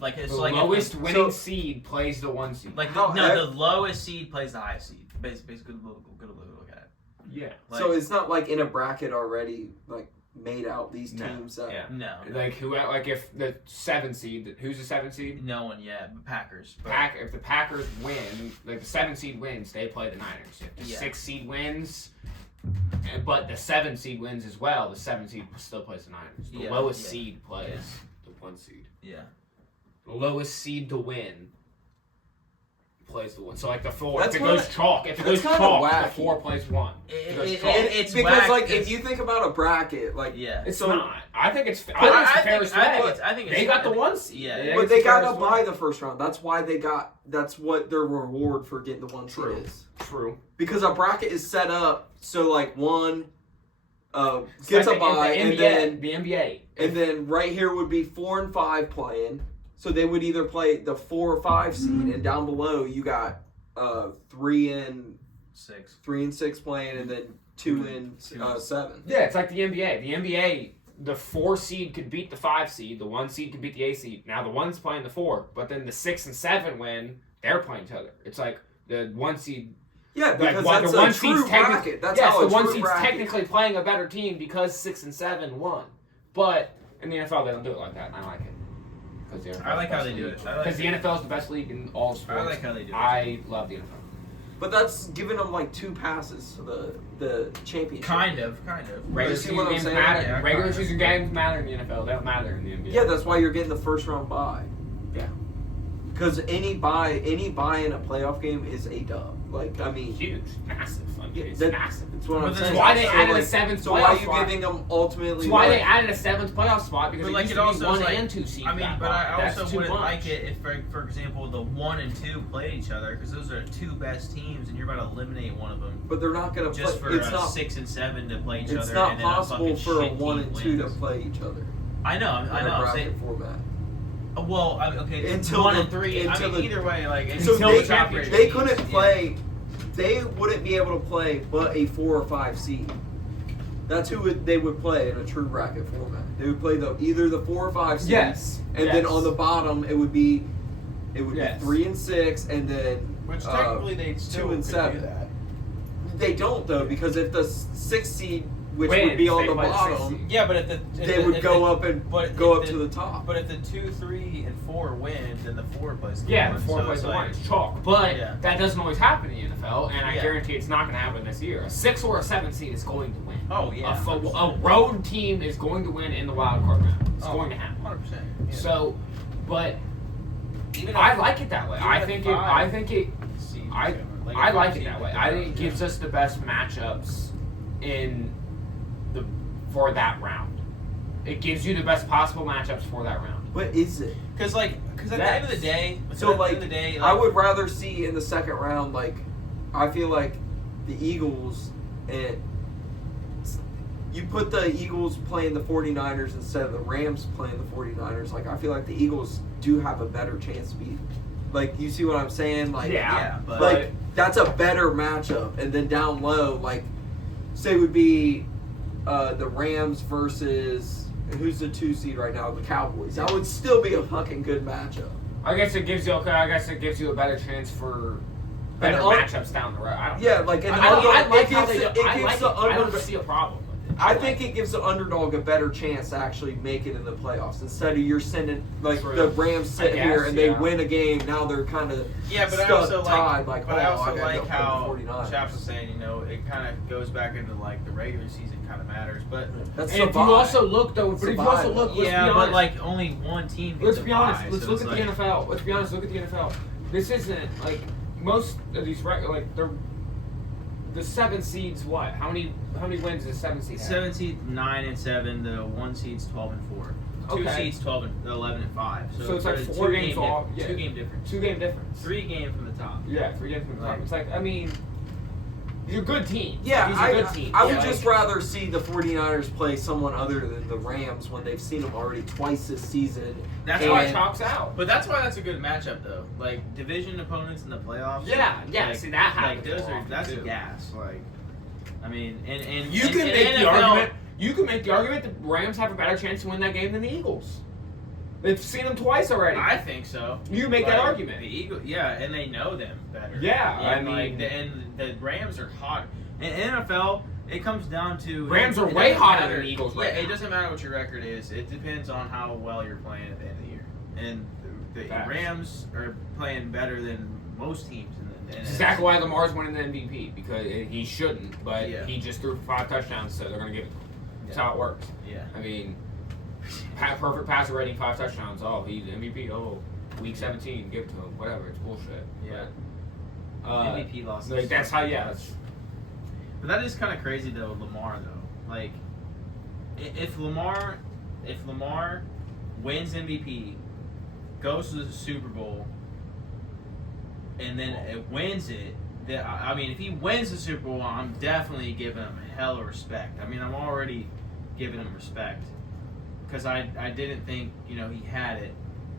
Like it's The like lowest winning so- seed plays the 1 seed. Like How- the lowest seed plays the highest seed. Basically, good look at it. Yeah. Like, So it's not like in a bracket already, like made out these No. teams that. Yeah. no, Like like if the 7 seed, who's the 7 seed? no one yet. But Packers. But If the Packers win, like the 7 seed wins, they play the Niners. If the Yeah. 6 seed wins, but the 7 seed wins as well, the 7 seed still plays the Niners. The Yeah, lowest yeah, seed plays the 1 seed. yeah. The lowest seed to win plays the 1. So like the 4, That's if it goes kinda- chalk, if it that's goes kinda chalk, wacky. the 4 plays 1. If it goes chalk. It's because whack like 'cause- if you think about a bracket, like yeah. It's so- not. I think it's. I I think it's think fair as well. I think it's They got I the think- 1 seed. Yeah, think but it's they fair got as to well. buy the first round. That's why they got. That's what their reward for getting the 1 seed True. is. True. Because a bracket is set up so like one It's gets like a bye, the and NBA, then the NBA. right here would be 4 and 5 playing. So they would either play the 4 or 5 seed, and down below you got 3 and 6 playing, and then 2 and 7. Yeah, it's like the NBA. The NBA, the 4 seed could beat the 5 seed. The 1 seed could beat the 8 seed. Now the 1's playing the 4, but then the 6 and 7 win. They're playing each other. It's like the 1 seed. Yeah, because Like, that's the a 1 true seed's bracket. That's yes, how the a 1 true seed's bracket. technically playing a better team because 6 and 7 won. But in the NFL, they don't do it like that, and I like it. I like how they do it. Because the NFL is the best league in all sports. I like how they do it. I love the NFL. But that's giving them like 2 passes to the championship. Kind of. Regular see season what I'm games saying? matter. Yeah, Regular kinda. season games matter in the NFL. They don't matter in the NBA. Yeah, that's why you're getting the first round bye. Yeah. Because any bye in a playoff game is a dub. Like, I mean, Huge, massive. Like, Yeah, it's that- massive. that's what But I'm that's saying. why they So, added a like, 7th So why playoff are you spot. giving them ultimately? That's why like, they added a 7th playoff spot because But it like used it to also be 1 is like, and 2 seed. I mean, got but I bought. That's also too wouldn't much. like it if, for example, the 1 and 2 played each other because those are 2 best teams, and you're about to eliminate one of them But they're not gonna just play. for It's not. 6 and 7 to play each It's other. not and possible then a for a fucking 1 shit and team 2 to wins. play each other. I know. in a I'm bracket saying. format. Well, okay, Until 1 the- and 3. I until mean, the- either way, like So until they, the top rated they teams, couldn't yeah. play. They wouldn't be able to play but a 4 or 5 seed. That's who they would play in a true bracket format. They would play either the 4 or 5 seed. Yes. And then on the bottom it would be Yes. 3 and 6, and then Which technically they 2 still and could 7. do that. They don't though, because if the 6th seed, which Wins, would be on they the play the 6th bottom, seed. Yeah, but if the they would go up and but go if up the- to the top. But if the 2, 3, and 4 win, then the 4 plays. Yeah, one, the 4 so plays it's the like- 1. It's chalk. But Yeah. that doesn't always happen in the NFL, and I Yeah. guarantee it's not going to happen this year. A 6 or a 7 seed is going to win. Oh yeah. A road team is going to win in the wild card round. It's Oh, going to happen. 100%. Yeah. So, but Even I like it that way. even I if think five- it. seed, I like I a like five it seed that way. could I do think it that, gives yeah. us the best matchups in the for that round. It gives you the best possible matchups for that round. What is it? Because at the end of the day, So at the like, end of the day, I would rather see in the second round, like, I feel like the Eagles and you put the Eagles playing the 49ers instead of the Rams playing the 49ers. Like, I feel like the Eagles do have a better chance to beat. Like, you see what I'm saying? Like, yeah, but like that's a better matchup. And then down low, like, say would be the Rams versus who's the 2 seed right now? The Cowboys. That would still be a fucking good matchup. I guess it gives you a better chance for better An matchups down the road. I don't know. Yeah, like an I underdog. like It how gives they the- do. it I gives like the it. I don't under- see a problem with it. I think it gives the underdog a better chance to actually make it in the playoffs instead of you're sending like True. the Rams sitting I here guess, and they yeah. win a game. Now they're kind of yeah, but I stuck also tied. like, Like, but oh, I also gotta like go play how the 49ers. Chaps was saying, it kind of goes back into like the regular season kind of matters, but That's And if you survive. also look though, but if you also Survive. look, let's be yeah, honest. but like only one team. Let's gets be a honest. bye, Let's so look it's at the like- NFL. Let's be honest. Look at the NFL. This isn't like most of these the 7 seeds. What? How many wins does 7 seed have? 7 seeds 9 and 7. The 1 seeds 12 and 4. 2 Okay. seeds 12 and 11 and 5. So it's like a 4 games off. Yeah. 2 game difference. 2 game difference. 3 games from the top. Yeah, 3 games from the top. Right. It's like, I mean, He's a good team. Yeah, he's a good team. I would just rather see the 49ers play someone other than the Rams when they've seen them already twice this season. That's why why it chalks out. But that's why that's a good matchup, though. Like, division opponents in the playoffs. Yeah. Like, See, that happens. Like, that's too. gas. Like, I mean, and You can and make the NFL argument. You can make the argument the Rams have a better chance to win that game than the Eagles. They've seen them twice already. I think so. You make that argument. The Eagles, yeah, and they know them better. Yeah, and I mean, and the Rams are hot. In NFL, it comes down to Rams are it way doesn't hotter matter- than the Eagles right Yeah, it now. doesn't matter what your record is. It depends on how well you're playing at the end of the year. And the Facts. Rams are playing better than most teams in the That's exactly why Lamar's winning the MVP, because he shouldn't, but Yeah. he just threw for 5 touchdowns, so they're going to give it to him. That's how it works. Yeah. I mean, perfect passer rating, 5 touchdowns. Oh, he's MVP. Oh, week 17, give it to him. Whatever, it's bullshit. Yeah. But, MVP losses. like, that's how, yeah. That's, But that is kind of crazy though, Lamar though. Like, if Lamar wins MVP, goes to the Super Bowl, and then it wins it, then I mean, if he wins the Super Bowl, I'm definitely giving him a hell of respect. I mean, I'm already giving him respect because I didn't think he had it.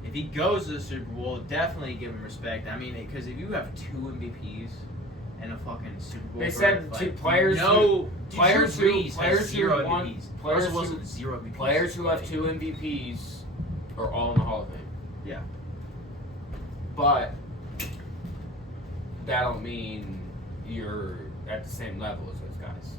If he goes to the Super Bowl, definitely give him respect. I mean, because if you have 2 MVPs. And a fucking Super Bowl. They said berth, two like, players No, players Drew who- Brees players has who 0 won- MVPs. players Russell who- Wilson 0 MVPs. players who have Like, 2 MVPs are all in the Hall of Fame. Yeah. But that don't mean you're at the same level as those guys.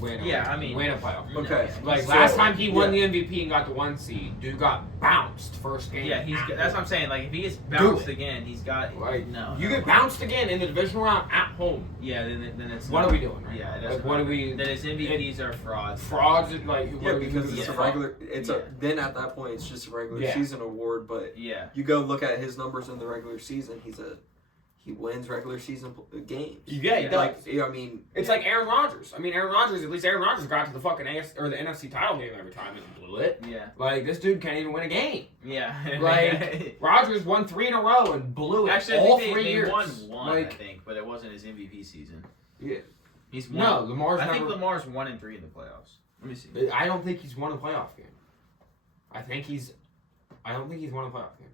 Win a playoff. Okay. Like So, last time he won yeah. the MVP and got the 1 seed, dude got bounced first game. Yeah, at that's what I'm home. saying. Like if he gets bounced it. again, he's got Like no. you get bounced again in the divisional round at home. Yeah, then it's. What not- are we doing right Yeah, now? it Like, doesn't what are matter. we? Then his MVPs are frauds. Frauds and like Yeah, because it's a Yeah. regular. It's Yeah. then at that point it's just a regular Yeah. season award. But Yeah. you go look at his numbers in the regular season. He wins regular season games. Yeah, he does. Like I mean, It's like Aaron Rodgers. I mean, Aaron Rodgers got to the fucking AFC or the NFC title game every time and blew it. Yeah. Like this dude can't even win a game. Yeah. Like Rodgers won 3 in a row and blew it Actually, all I think 3 they years. won one, I Like, think, but it wasn't his MVP season. yeah. He's won. No, Lamar's I never. think Lamar's 1 and 3 in the playoffs. Let me see. I don't think he's won a playoff game. I don't think he's won a playoff game.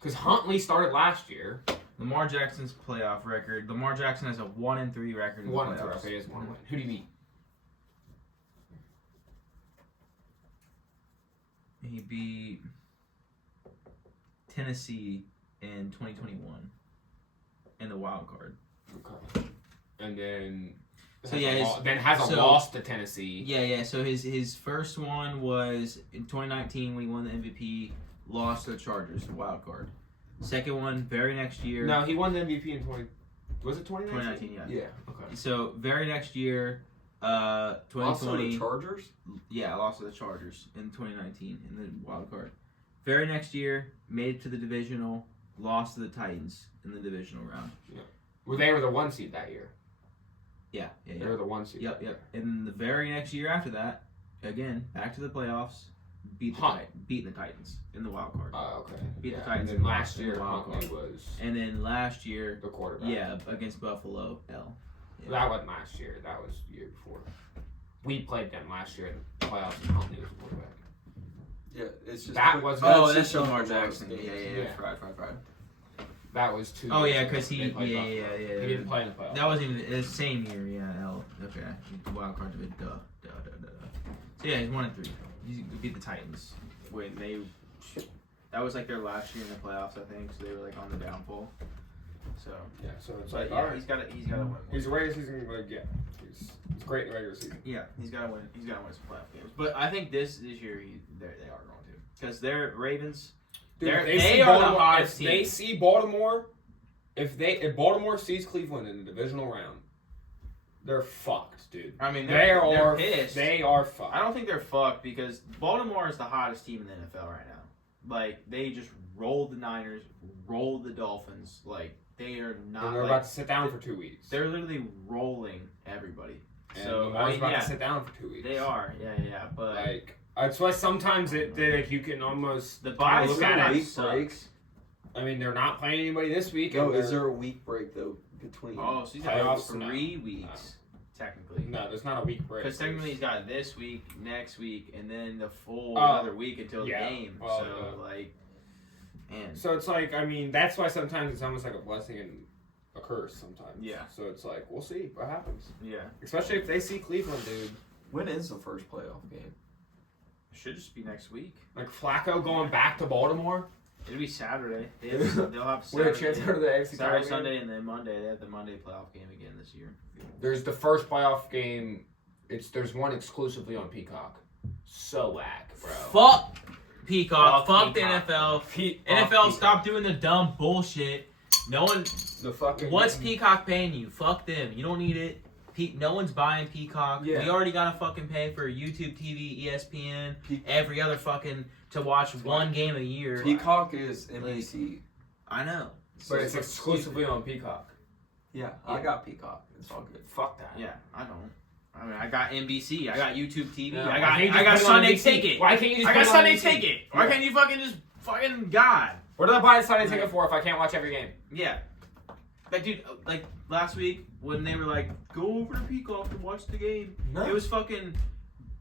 Because Huntley started last year. Lamar Jackson's playoff record. Lamar Jackson has a 1 and 3 record in the 1 and 3. playoffs. Okay, he has 1 win. Who do you beat? He beat Tennessee in 2021 in the wild card. Okay. And then. So yeah, has a loss to Tennessee. Yeah. So his first one was in 2019 when he won the MVP, lost to the Chargers, the wild card. Second one, very next year. No, he won the MVP in 20. Was it 2019? 2019, yeah. Yeah. Okay. So very next year, also 2020. the Chargers. Yeah, lost to the Chargers in 2019 in the wild card. Very next year, made it to the divisional, lost to the Titans in the divisional round. Well, they were the 1 seed that year. Yeah. They were the 1 seed. Yep. And the very next year after that, again, back to the playoffs, beat the Titans in the wild card. Okay. Beat the Titans And in then last the year, wild Huntley card. was And then last year, the quarterback. yeah, against Buffalo, L. Yeah. That wasn't last year. That was the year before. We played them last year in the playoffs, and Huntley was the quarterback. Yeah, it's just That was- Oh, that's that's just Lamar Lamar's Jackson. games. Yeah. Yeah. Right. That was 2 Oh years yeah, ago. because They he, played Buffalo. yeah. He didn't play in the playoffs. That wasn't even the same year. Yeah, L. Okay, the wild card to it. Duh. So yeah, he's 1 and 3. He beat the Titans when they. That was like their last year in the playoffs, I think. So they were like on the downfall. So. Yeah, so it's But like, yeah, all right. he's got to win. He's a regular season, like, yeah. He's great in the regular season. Yeah, he's got to win. He's got to win some playoff games. But I think this year they are going to, because they're Ravens. Dude, They are the hottest If they team. see Baltimore, if Baltimore sees Cleveland in the divisional round, they're fucked, dude. I mean, They they're are pissed. They are fucked. I don't think they're fucked because Baltimore is the hottest team in the NFL right now. Like they just rolled the Niners, rolled the Dolphins. Like they are not. And they're like, about to sit down for 2 weeks. They're literally rolling everybody. And So Lamar's about yeah, to sit down for 2 weeks. they are. Yeah. But Like that's why sometimes you can almost the bye look week at it. Week sucks. breaks. I mean, they're not playing anybody this week. No, and is they're- there a week break though between? Oh, so he's got Playoffs? 3 weeks, technically. No, there's not a week break. Because technically he's got this week, next week, and then the full Oh, another week until the yeah. game. Oh, So, yeah. like, man. So it's like, I mean, that's why sometimes it's almost like a blessing and a curse sometimes. Yeah. So it's like, we'll see what happens. Yeah. Especially if they see Cleveland, dude. When is the first playoff game? Should just be next week. Like Flacco going back to Baltimore. It'll be Saturday. They'll have With Saturday. a chance to go to the AFC Saturday, title game. Sunday, and then Monday. They have the Monday playoff game again this year. There's the first playoff game. There's one exclusively on Peacock. So whack, bro. Fuck Peacock. Fuck the Peacock. NFL. Fuck NFL, Peacock. stop doing the dumb bullshit. No one. The fucking. What's Peacock paying you? Fuck them. You don't need it. No one's buying Peacock. Yeah. We already gotta fucking pay for YouTube TV, ESPN, Pe- every other fucking to watch one game a year. Peacock is NBC. I know. But it's exclusively on Peacock. Yeah, I got Peacock. It's all good. Fuck that. Yeah, I don't. I mean, I got NBC. I got YouTube TV. No, I why can't you got just put it on Sunday NBC? Ticket. Why can't you just I put got it on Sunday NBC? Ticket. Why Yeah. can't you fucking just fucking God? What did I buy a Sunday ticket for if I can't watch every game? Yeah. Like, dude, like last week when they were like, go over to Peacock and watch the game. No. It was fucking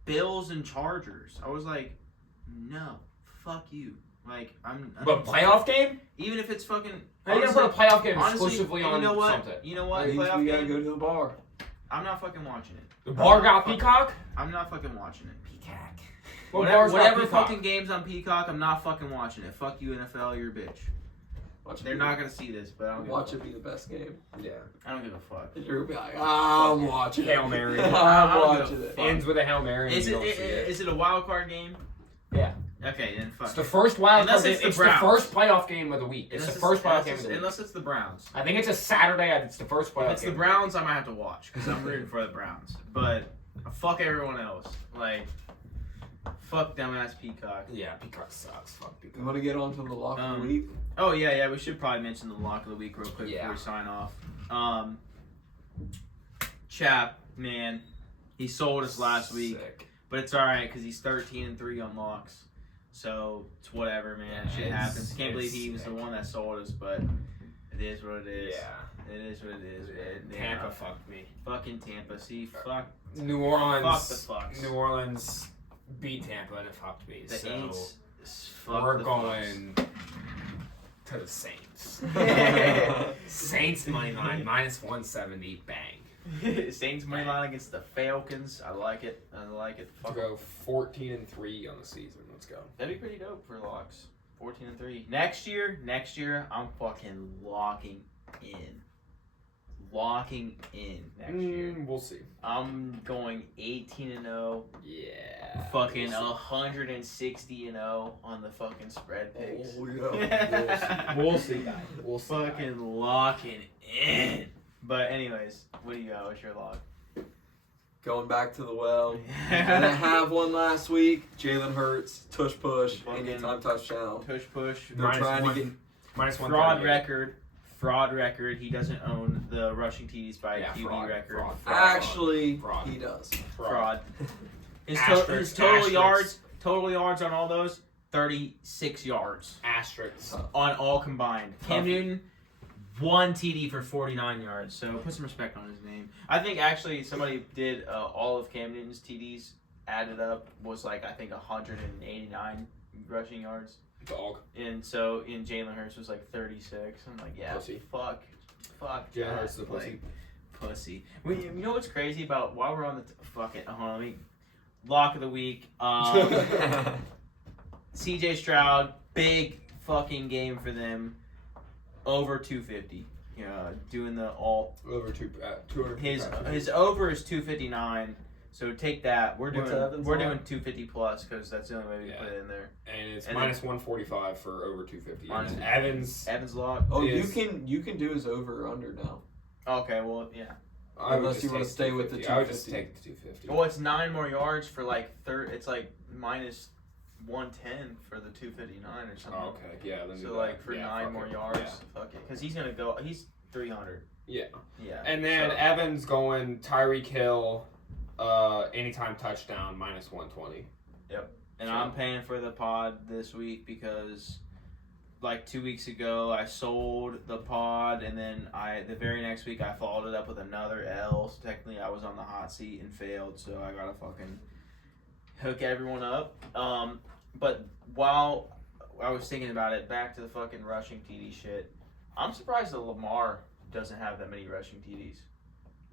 Bills and Chargers. I was like, no, fuck you. Like, I'm. But playoff game? Even if it's fucking. How you gonna put a playoff game honestly, exclusively you on know what? something? You know what? That means Playoff we gotta game. go to the bar. I'm not fucking watching it. The bar got Peacock? I'm not fucking watching it. Peacock. Whatever fucking games on Peacock, I'm not fucking watching it. Fuck you, NFL. You're a bitch. Watch it They're be- not gonna see this, but I don't give Watch a it be the best game. Yeah. I don't give a fuck. You're gonna be like, I'm watching it. Hail Mary. I'm don't watching give a it. fuck. Ends with a Hail Mary. And Is you it, don't see it. is it a wild card game? Yeah. Okay, then fuck. It's the it. first wild Unless card. it's the It's the Browns. first playoff game of the week. It's Unless the first playoff game unless of the week. Unless it's the Browns. I think it's a Saturday. It's the first playoff If it's the game. Browns, I might have to watch because I'm rooting for the Browns. But fuck everyone else. Like, fuck dumbass Peacock. Yeah, Peacock sucks. Fuck You Peacock. want to get on to the lock of the week? Oh yeah. We should probably mention the lock of the week real quick Yeah. before we sign off. Chap, man, he sold us last week, Sick. but it's all right because he's 13-3 on locks. So it's whatever, man. Shit It's- happens. Can't believe he was sick. the one that sold us, but it is what it is. Yeah. It is what it is, man. Tampa Yeah. fucked me. Fucking Tampa. See, fuck New Orleans. Fuck the fucks. New Orleans beat Tampa and it fucked me. the so Aints. Fuck we're the going to the Saints. fucks. Saints money line minus 170. Bang. Saints money line against the Falcons. I like it. I like it. To Fuck. go 14-3 on the season. Let's go. That'd be pretty dope for locks. 14-3. Next year, I'm fucking locking in. Locking in next year. We'll see. I'm going 18-0. Yeah. Fucking we'll 160-0 on the fucking spread picks. Oh, yeah. We'll see, guys. We'll see. Fucking locking in. But anyways, what do you got? What's your lock? Going back to the well. And I have one last week. Jalen Hurts, tush push, Fucking anytime touchdown. Push push. They're trying to get minus Fraud 138. record. He doesn't own the rushing TDs by Yeah, QB fraud, record. fraud. Actually, Fraud. he does. Fraud. His, Asterisk, his total asterisk. yards on all those, 36 yards Asterisks. on all combined. Cam Tough. Newton, 1 TD for 49 yards. So put some respect on his name. I think actually somebody did all of Cam Newton's TDs added up was like I think 189 rushing yards. Dog. And so in Jalen Hurts was like 36. I'm like, yeah, Pussy. fuck. Jalen that, Hurts is a pussy. like, pussy. Well, you know what's crazy about while we're on the fuck it? Hold on, let me lock of the week. CJ Stroud, big fucking game for them. Over 250. Doing the all. Over 200. His over is 259. So take that. We're What's doing Evans' we're line? doing 250 plus because that's the only way we Yeah. put it in there. And it's And minus 145 for over 250. Minus- And Evans. Evans lock. Oh, Is- you can do his over or under now. Okay, well yeah. I would Unless just you wanna take stay with the 250. I would just 250. take the 250. Well, it's 9 more yards for like third. It's like minus 110 for the 259 or something. Oh, okay. Yeah. Then do So that. like for Yeah, 9 fuck more it. yards, Yeah. fuck it, because he's gonna go. He's 300. Yeah. Yeah. And then so- Evans going Tyreek Hill, anytime touchdown minus 120. and I'm paying for the pod this week because like 2 weeks ago, I sold the pod, and then the very next week I followed it up with another L. So technically, I was on the hot seat and failed. So I gotta fucking hook everyone up. But while I was thinking about it, back to the fucking rushing TD shit. I'm surprised that Lamar doesn't have that many rushing TDs.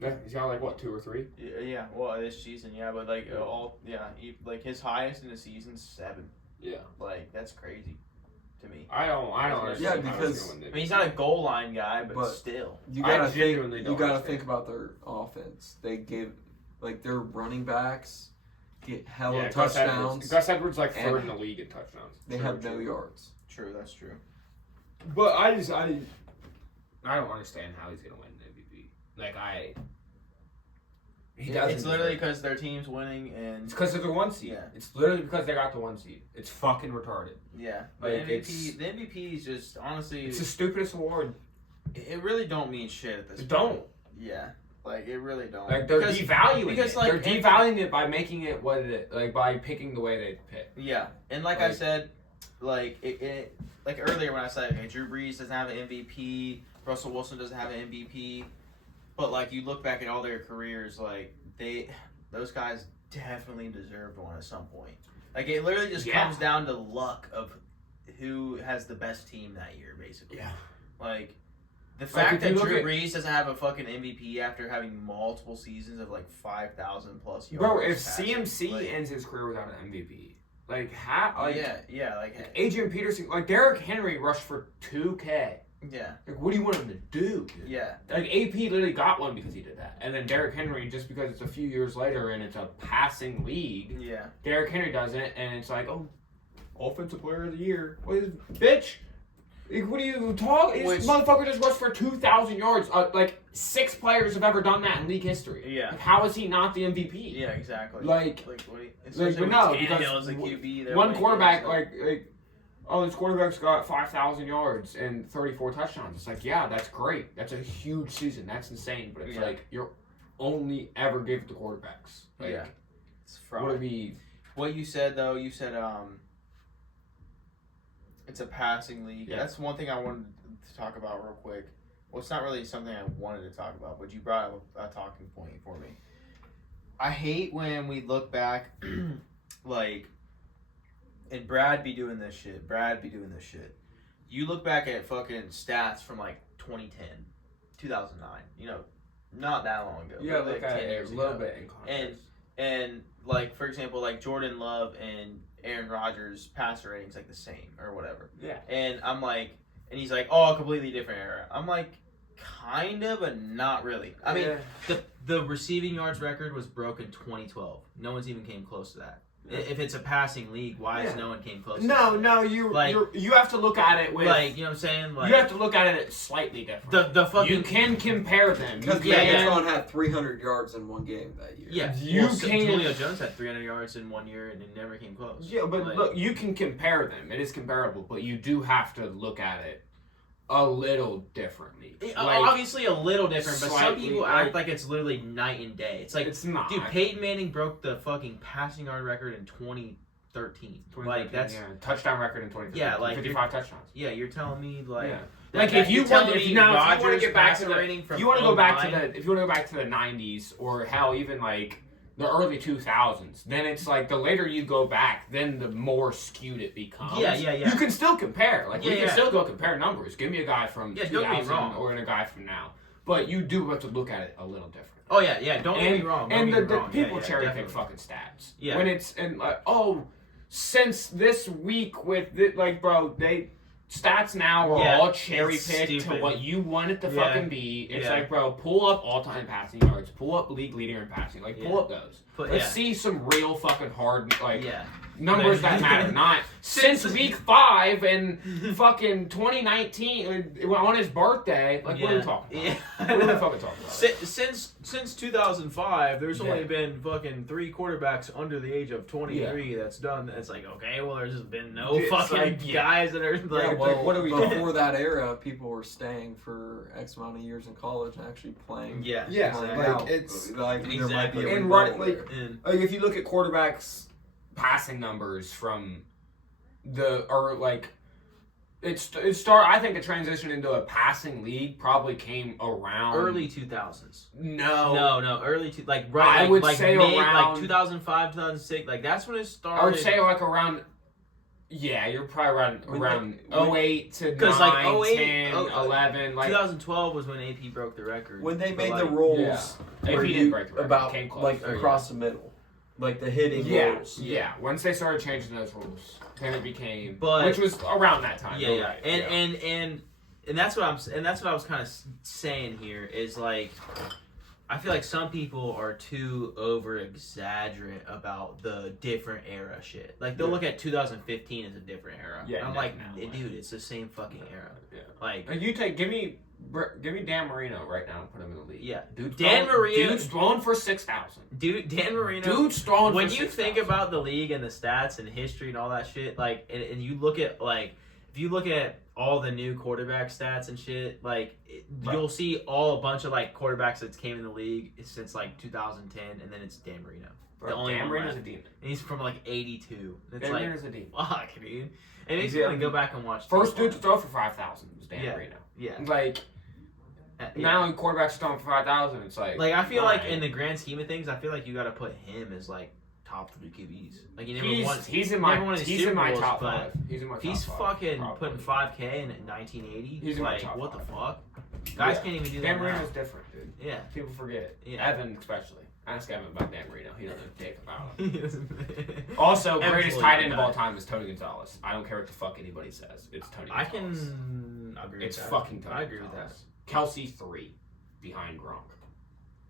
Yeah, he's got like what 2 or 3. Yeah, well, this season, yeah, but like like his highest in the season's 7. Yeah, like that's crazy to me. I don't understand. Yeah, how he's because- gonna win the I mean, he's MVP. not a goal line guy, but But- still. You I gotta genuinely think. don't You gotta understand. think about their offense. They give like their running backs get hella Yeah, touchdowns. Gus Edwards like and- third in the league in touchdowns. They have no yards. True, that's true. But I don't understand how he's gonna win the MVP. Like he doesn't. It's literally deserve it. because their team's winning, and It's because they're the 1 seed. Yeah. It's literally because they got the 1 seed. It's fucking retarded. yeah. But Like, the MVP is just honestly, It's the stupidest award. it really don't mean shit at this It point. don't. Yeah, like it really don't. Like they're Because- devaluing because, it. like, They're devaluing it by making it what it like by picking the way they pick. Yeah, and like I Like- said, like it like earlier when I said, okay, Drew Brees doesn't have an MVP, Russell Wilson doesn't have an MVP, but like you look back at all their careers, like those guys definitely deserved one at some point. Like it literally just Yeah. comes down to luck of who has the best team that year, basically. Yeah. Like the Like, fact if that you look Drew at- Brees doesn't have a fucking MVP after having multiple seasons of like 5,000 plus yards. Bro, if passing, CMC like, ends his career without an MVP, like how like yeah, like Adrian Peterson, like Derrick Henry rushed for 2K. yeah, Like what do you want him to do? Dude? yeah. Like AP literally got one because he did that, and then Derrick Henry just because it's a few years later and it's a passing league, Yeah. Derrick Henry does it, and it's like, oh, offensive player of the year, what is bitch? Like, what are you talking? Which- This motherfucker just rushed for 2,000 yards. Like 6 players have ever done that in league history. Yeah. Like, how is he not the MVP? Yeah, exactly. Like, what do you, but especially when no, Tannehill because is a QB. they're one like, quarterback, so- like, oh, this quarterback's got 5,000 yards and 34 touchdowns. It's like, yeah, that's great. That's a huge season. That's insane. But it's Yeah. like you're only ever give it to quarterbacks. Like, Yeah. It's would fraud. it be? What you said though, you said it's a passing league. Yeah. That's one thing I wanted to talk about real quick. Well, it's not really something I wanted to talk about, but you brought up a talking point for me. I hate when we look back, like, and Brad be doing this shit. You look back at fucking stats from like 2010, 2009. You know, not that long ago. Yeah, but, look like, at 10 it years a little ago. bit in context. And like for example, like Jordan Love and Aaron Rodgers passer ratings like the same or whatever. Yeah. And I'm like, and he's like, oh, a completely different era. I'm like, kind of, but not really. I mean, the receiving yards record was broken 2012. No one's even came close to that. Yeah. If it's a passing league, why has Yeah. no one came close? to no, that? no, you Like- you have to look at it with Like, you know what I'm saying? Like you have to look at it slightly different. the fucking You can compare them. You Because Yeah, can, Megatron had 300 yards in one game that year. yeah. You well, can't- Julio Jones had 300 yards in 1 year and it never came close. Yeah, but Like- look, you can compare them. It is comparable, but you do have to look at it a little differently. Obviously a little different, but some slightly, people like- act like it's literally night and day. It's like, it's not. dude, Peyton Manning broke the fucking passing yard record in 2013. Like that's touchdown record in 2013. Yeah, like, 55 touchdowns. yeah. You're telling me like Yeah. that- Like that if you you're telling want, if me you want to Rodgers get back to passer the, rating from if you want to go back to 09? the, if you want to go back to the 90s or hell even like the early 2000s, then it's like the later you go back, then the more skewed it becomes. Yeah. You can still compare. Like we Yeah, can yeah. still go compare numbers. Give me a guy from Yeah, don't get me 2000 wrong. or a guy from now. But you do have to look at it a little different. Oh yeah. Don't get me wrong. Don't And get me the wrong. people Yeah, cherry pick definitely. fucking stats. Yeah. When it's and like since this week with like bro they stats now are Yeah, all cherry it's picked to stupid. what you want it to Yeah. fucking be. It's Yeah. like bro pull up all time passing yards, pull up league leader in passing, like pull Yeah. up those. But, Let's yeah. see some real fucking hard like Yeah. numbers that matter, not since week 5 and fucking 2019 on his birthday. Like what are we talking about? Yeah. What are we fucking talking about? Since 2005, there's Yeah. only been fucking 3 quarterbacks under the age of 23 that's done. It's like, okay, well, there's just been no It's fucking like, yeah. guys that are Yeah, like, well, what are we before that era, people were staying for X amount of years in college and actually playing. yeah, Yeah, playing like, out. it's- like there might be a And rebuttal right, like, there. and Like if you look at quarterbacks passing numbers from the or like I think the transition into a passing league probably came around early 2000s. No, Early I would like say mid, around 2005, 2006. Like that's when it started. I would say like around. Yeah, you're probably around 08 to 9, Because, like, 08, 10, 11. Like 2012 was when AP broke the record. When they made But, the like, rules If where he didn't you break the record, about came close. like Oh, across the middle, like the hitting rules. Yeah. Once they started changing those rules, then it became, But- which was around that time. Yeah, you're yeah. right, And that's what I was kind of saying here is like I feel like some people are too over exaggerate about the different era shit. Like they'll look at 2015 as a different era. Yeah, and I'm no, like, no way. dude, it's the same fucking era. Yeah. Like, You give me Dan Marino right now and put him in the league. yeah, Dude's throwing for 6,000. Dan Marino. Dude's throwing When for you 6,000. think about the league and the stats and history and all that shit, like, and you look at like, if you look at all the new quarterback stats and shit, like, you'll see a bunch of like quarterbacks that came in the league since like 2010, and then it's Dan Marino. Bro, the only Dan one Marino's left. a demon. And he's from like 82. It's Dan like, Marino's a demon. fuck, dude. It makes Yeah. me want to go back and watch. First tape dude on to throw for 5,000 was Dan Yeah. Marino. Yeah. Like, yeah. now quarterbacks are throwing for 5,000. It's like I feel like alright. in the grand scheme of things, I feel like you got to put him as like top 3 QBs. Like you never won. he's in never my won a he's Super in my Bowls, top but 5. He's in my top He's 5, fucking probably. putting 5K in 1980. He's in my like, top what 5. the fuck? Guys Yeah. can't even do Dan that Marino's now. different, dude. Yeah. People forget. Yeah. Evan especially. Ask Evan about Dan Marino. He doesn't know dick about him. Absolutely Also, greatest tight end of not. all time is Tony Gonzalez. I don't care what the fuck anybody says. It's Tony I Gonzalez. can agree It's with that. fucking Tony I agree with that. Gonzalez. Kelsey 3 behind Gronk.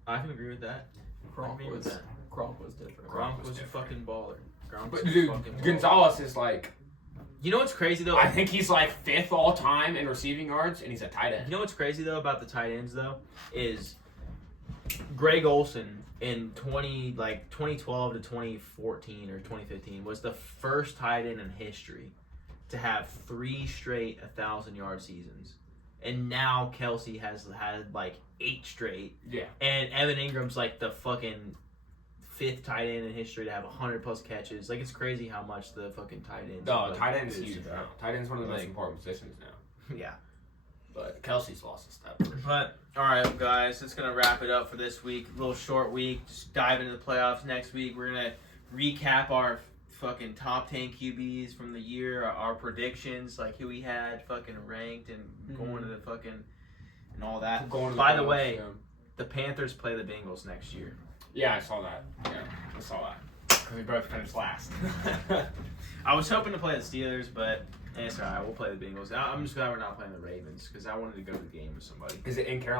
I can agree with that. I Gronk agree with was that. Gronk was different. Gronk was was a different. fucking baller. Gronk was But a dude, fucking baller. Gonzalez is like, You know what's crazy though? I think he's like 5th all time in receiving yards, and he's a tight end. You know what's crazy though about the tight ends though is Greg Olson in 2012 to 2014 or 2015 was the first tight end in history to have 3 straight 1,000-yard seasons, and now Kelsey has had like 8 straight, Yeah. and Evan Ingram's like the fucking 5th tight end in history to have 100+ catches. Like it's crazy how much the fucking tight ends. No, have, like, tight end's boosted huge up. now. Tight end's one of the most Like- important positions now. Yeah. But Kelsey's lost a step. But all right, guys, that's gonna wrap it up for this week. A little short week. Just dive into the playoffs next week. We're gonna recap our fucking top 10 QBs from the year, our predictions, like who we had fucking ranked and going to the fucking and all that. Going to the By the playoffs, way, yeah. the Panthers play the Bengals next year. Yeah, I saw that. Yeah, I saw that. Because we both finished last. I was hoping to play the Steelers, but it's alright. We'll play the Bengals. I'm just glad we're not playing the Ravens because I wanted to go to the game with somebody. Is it in Carolina?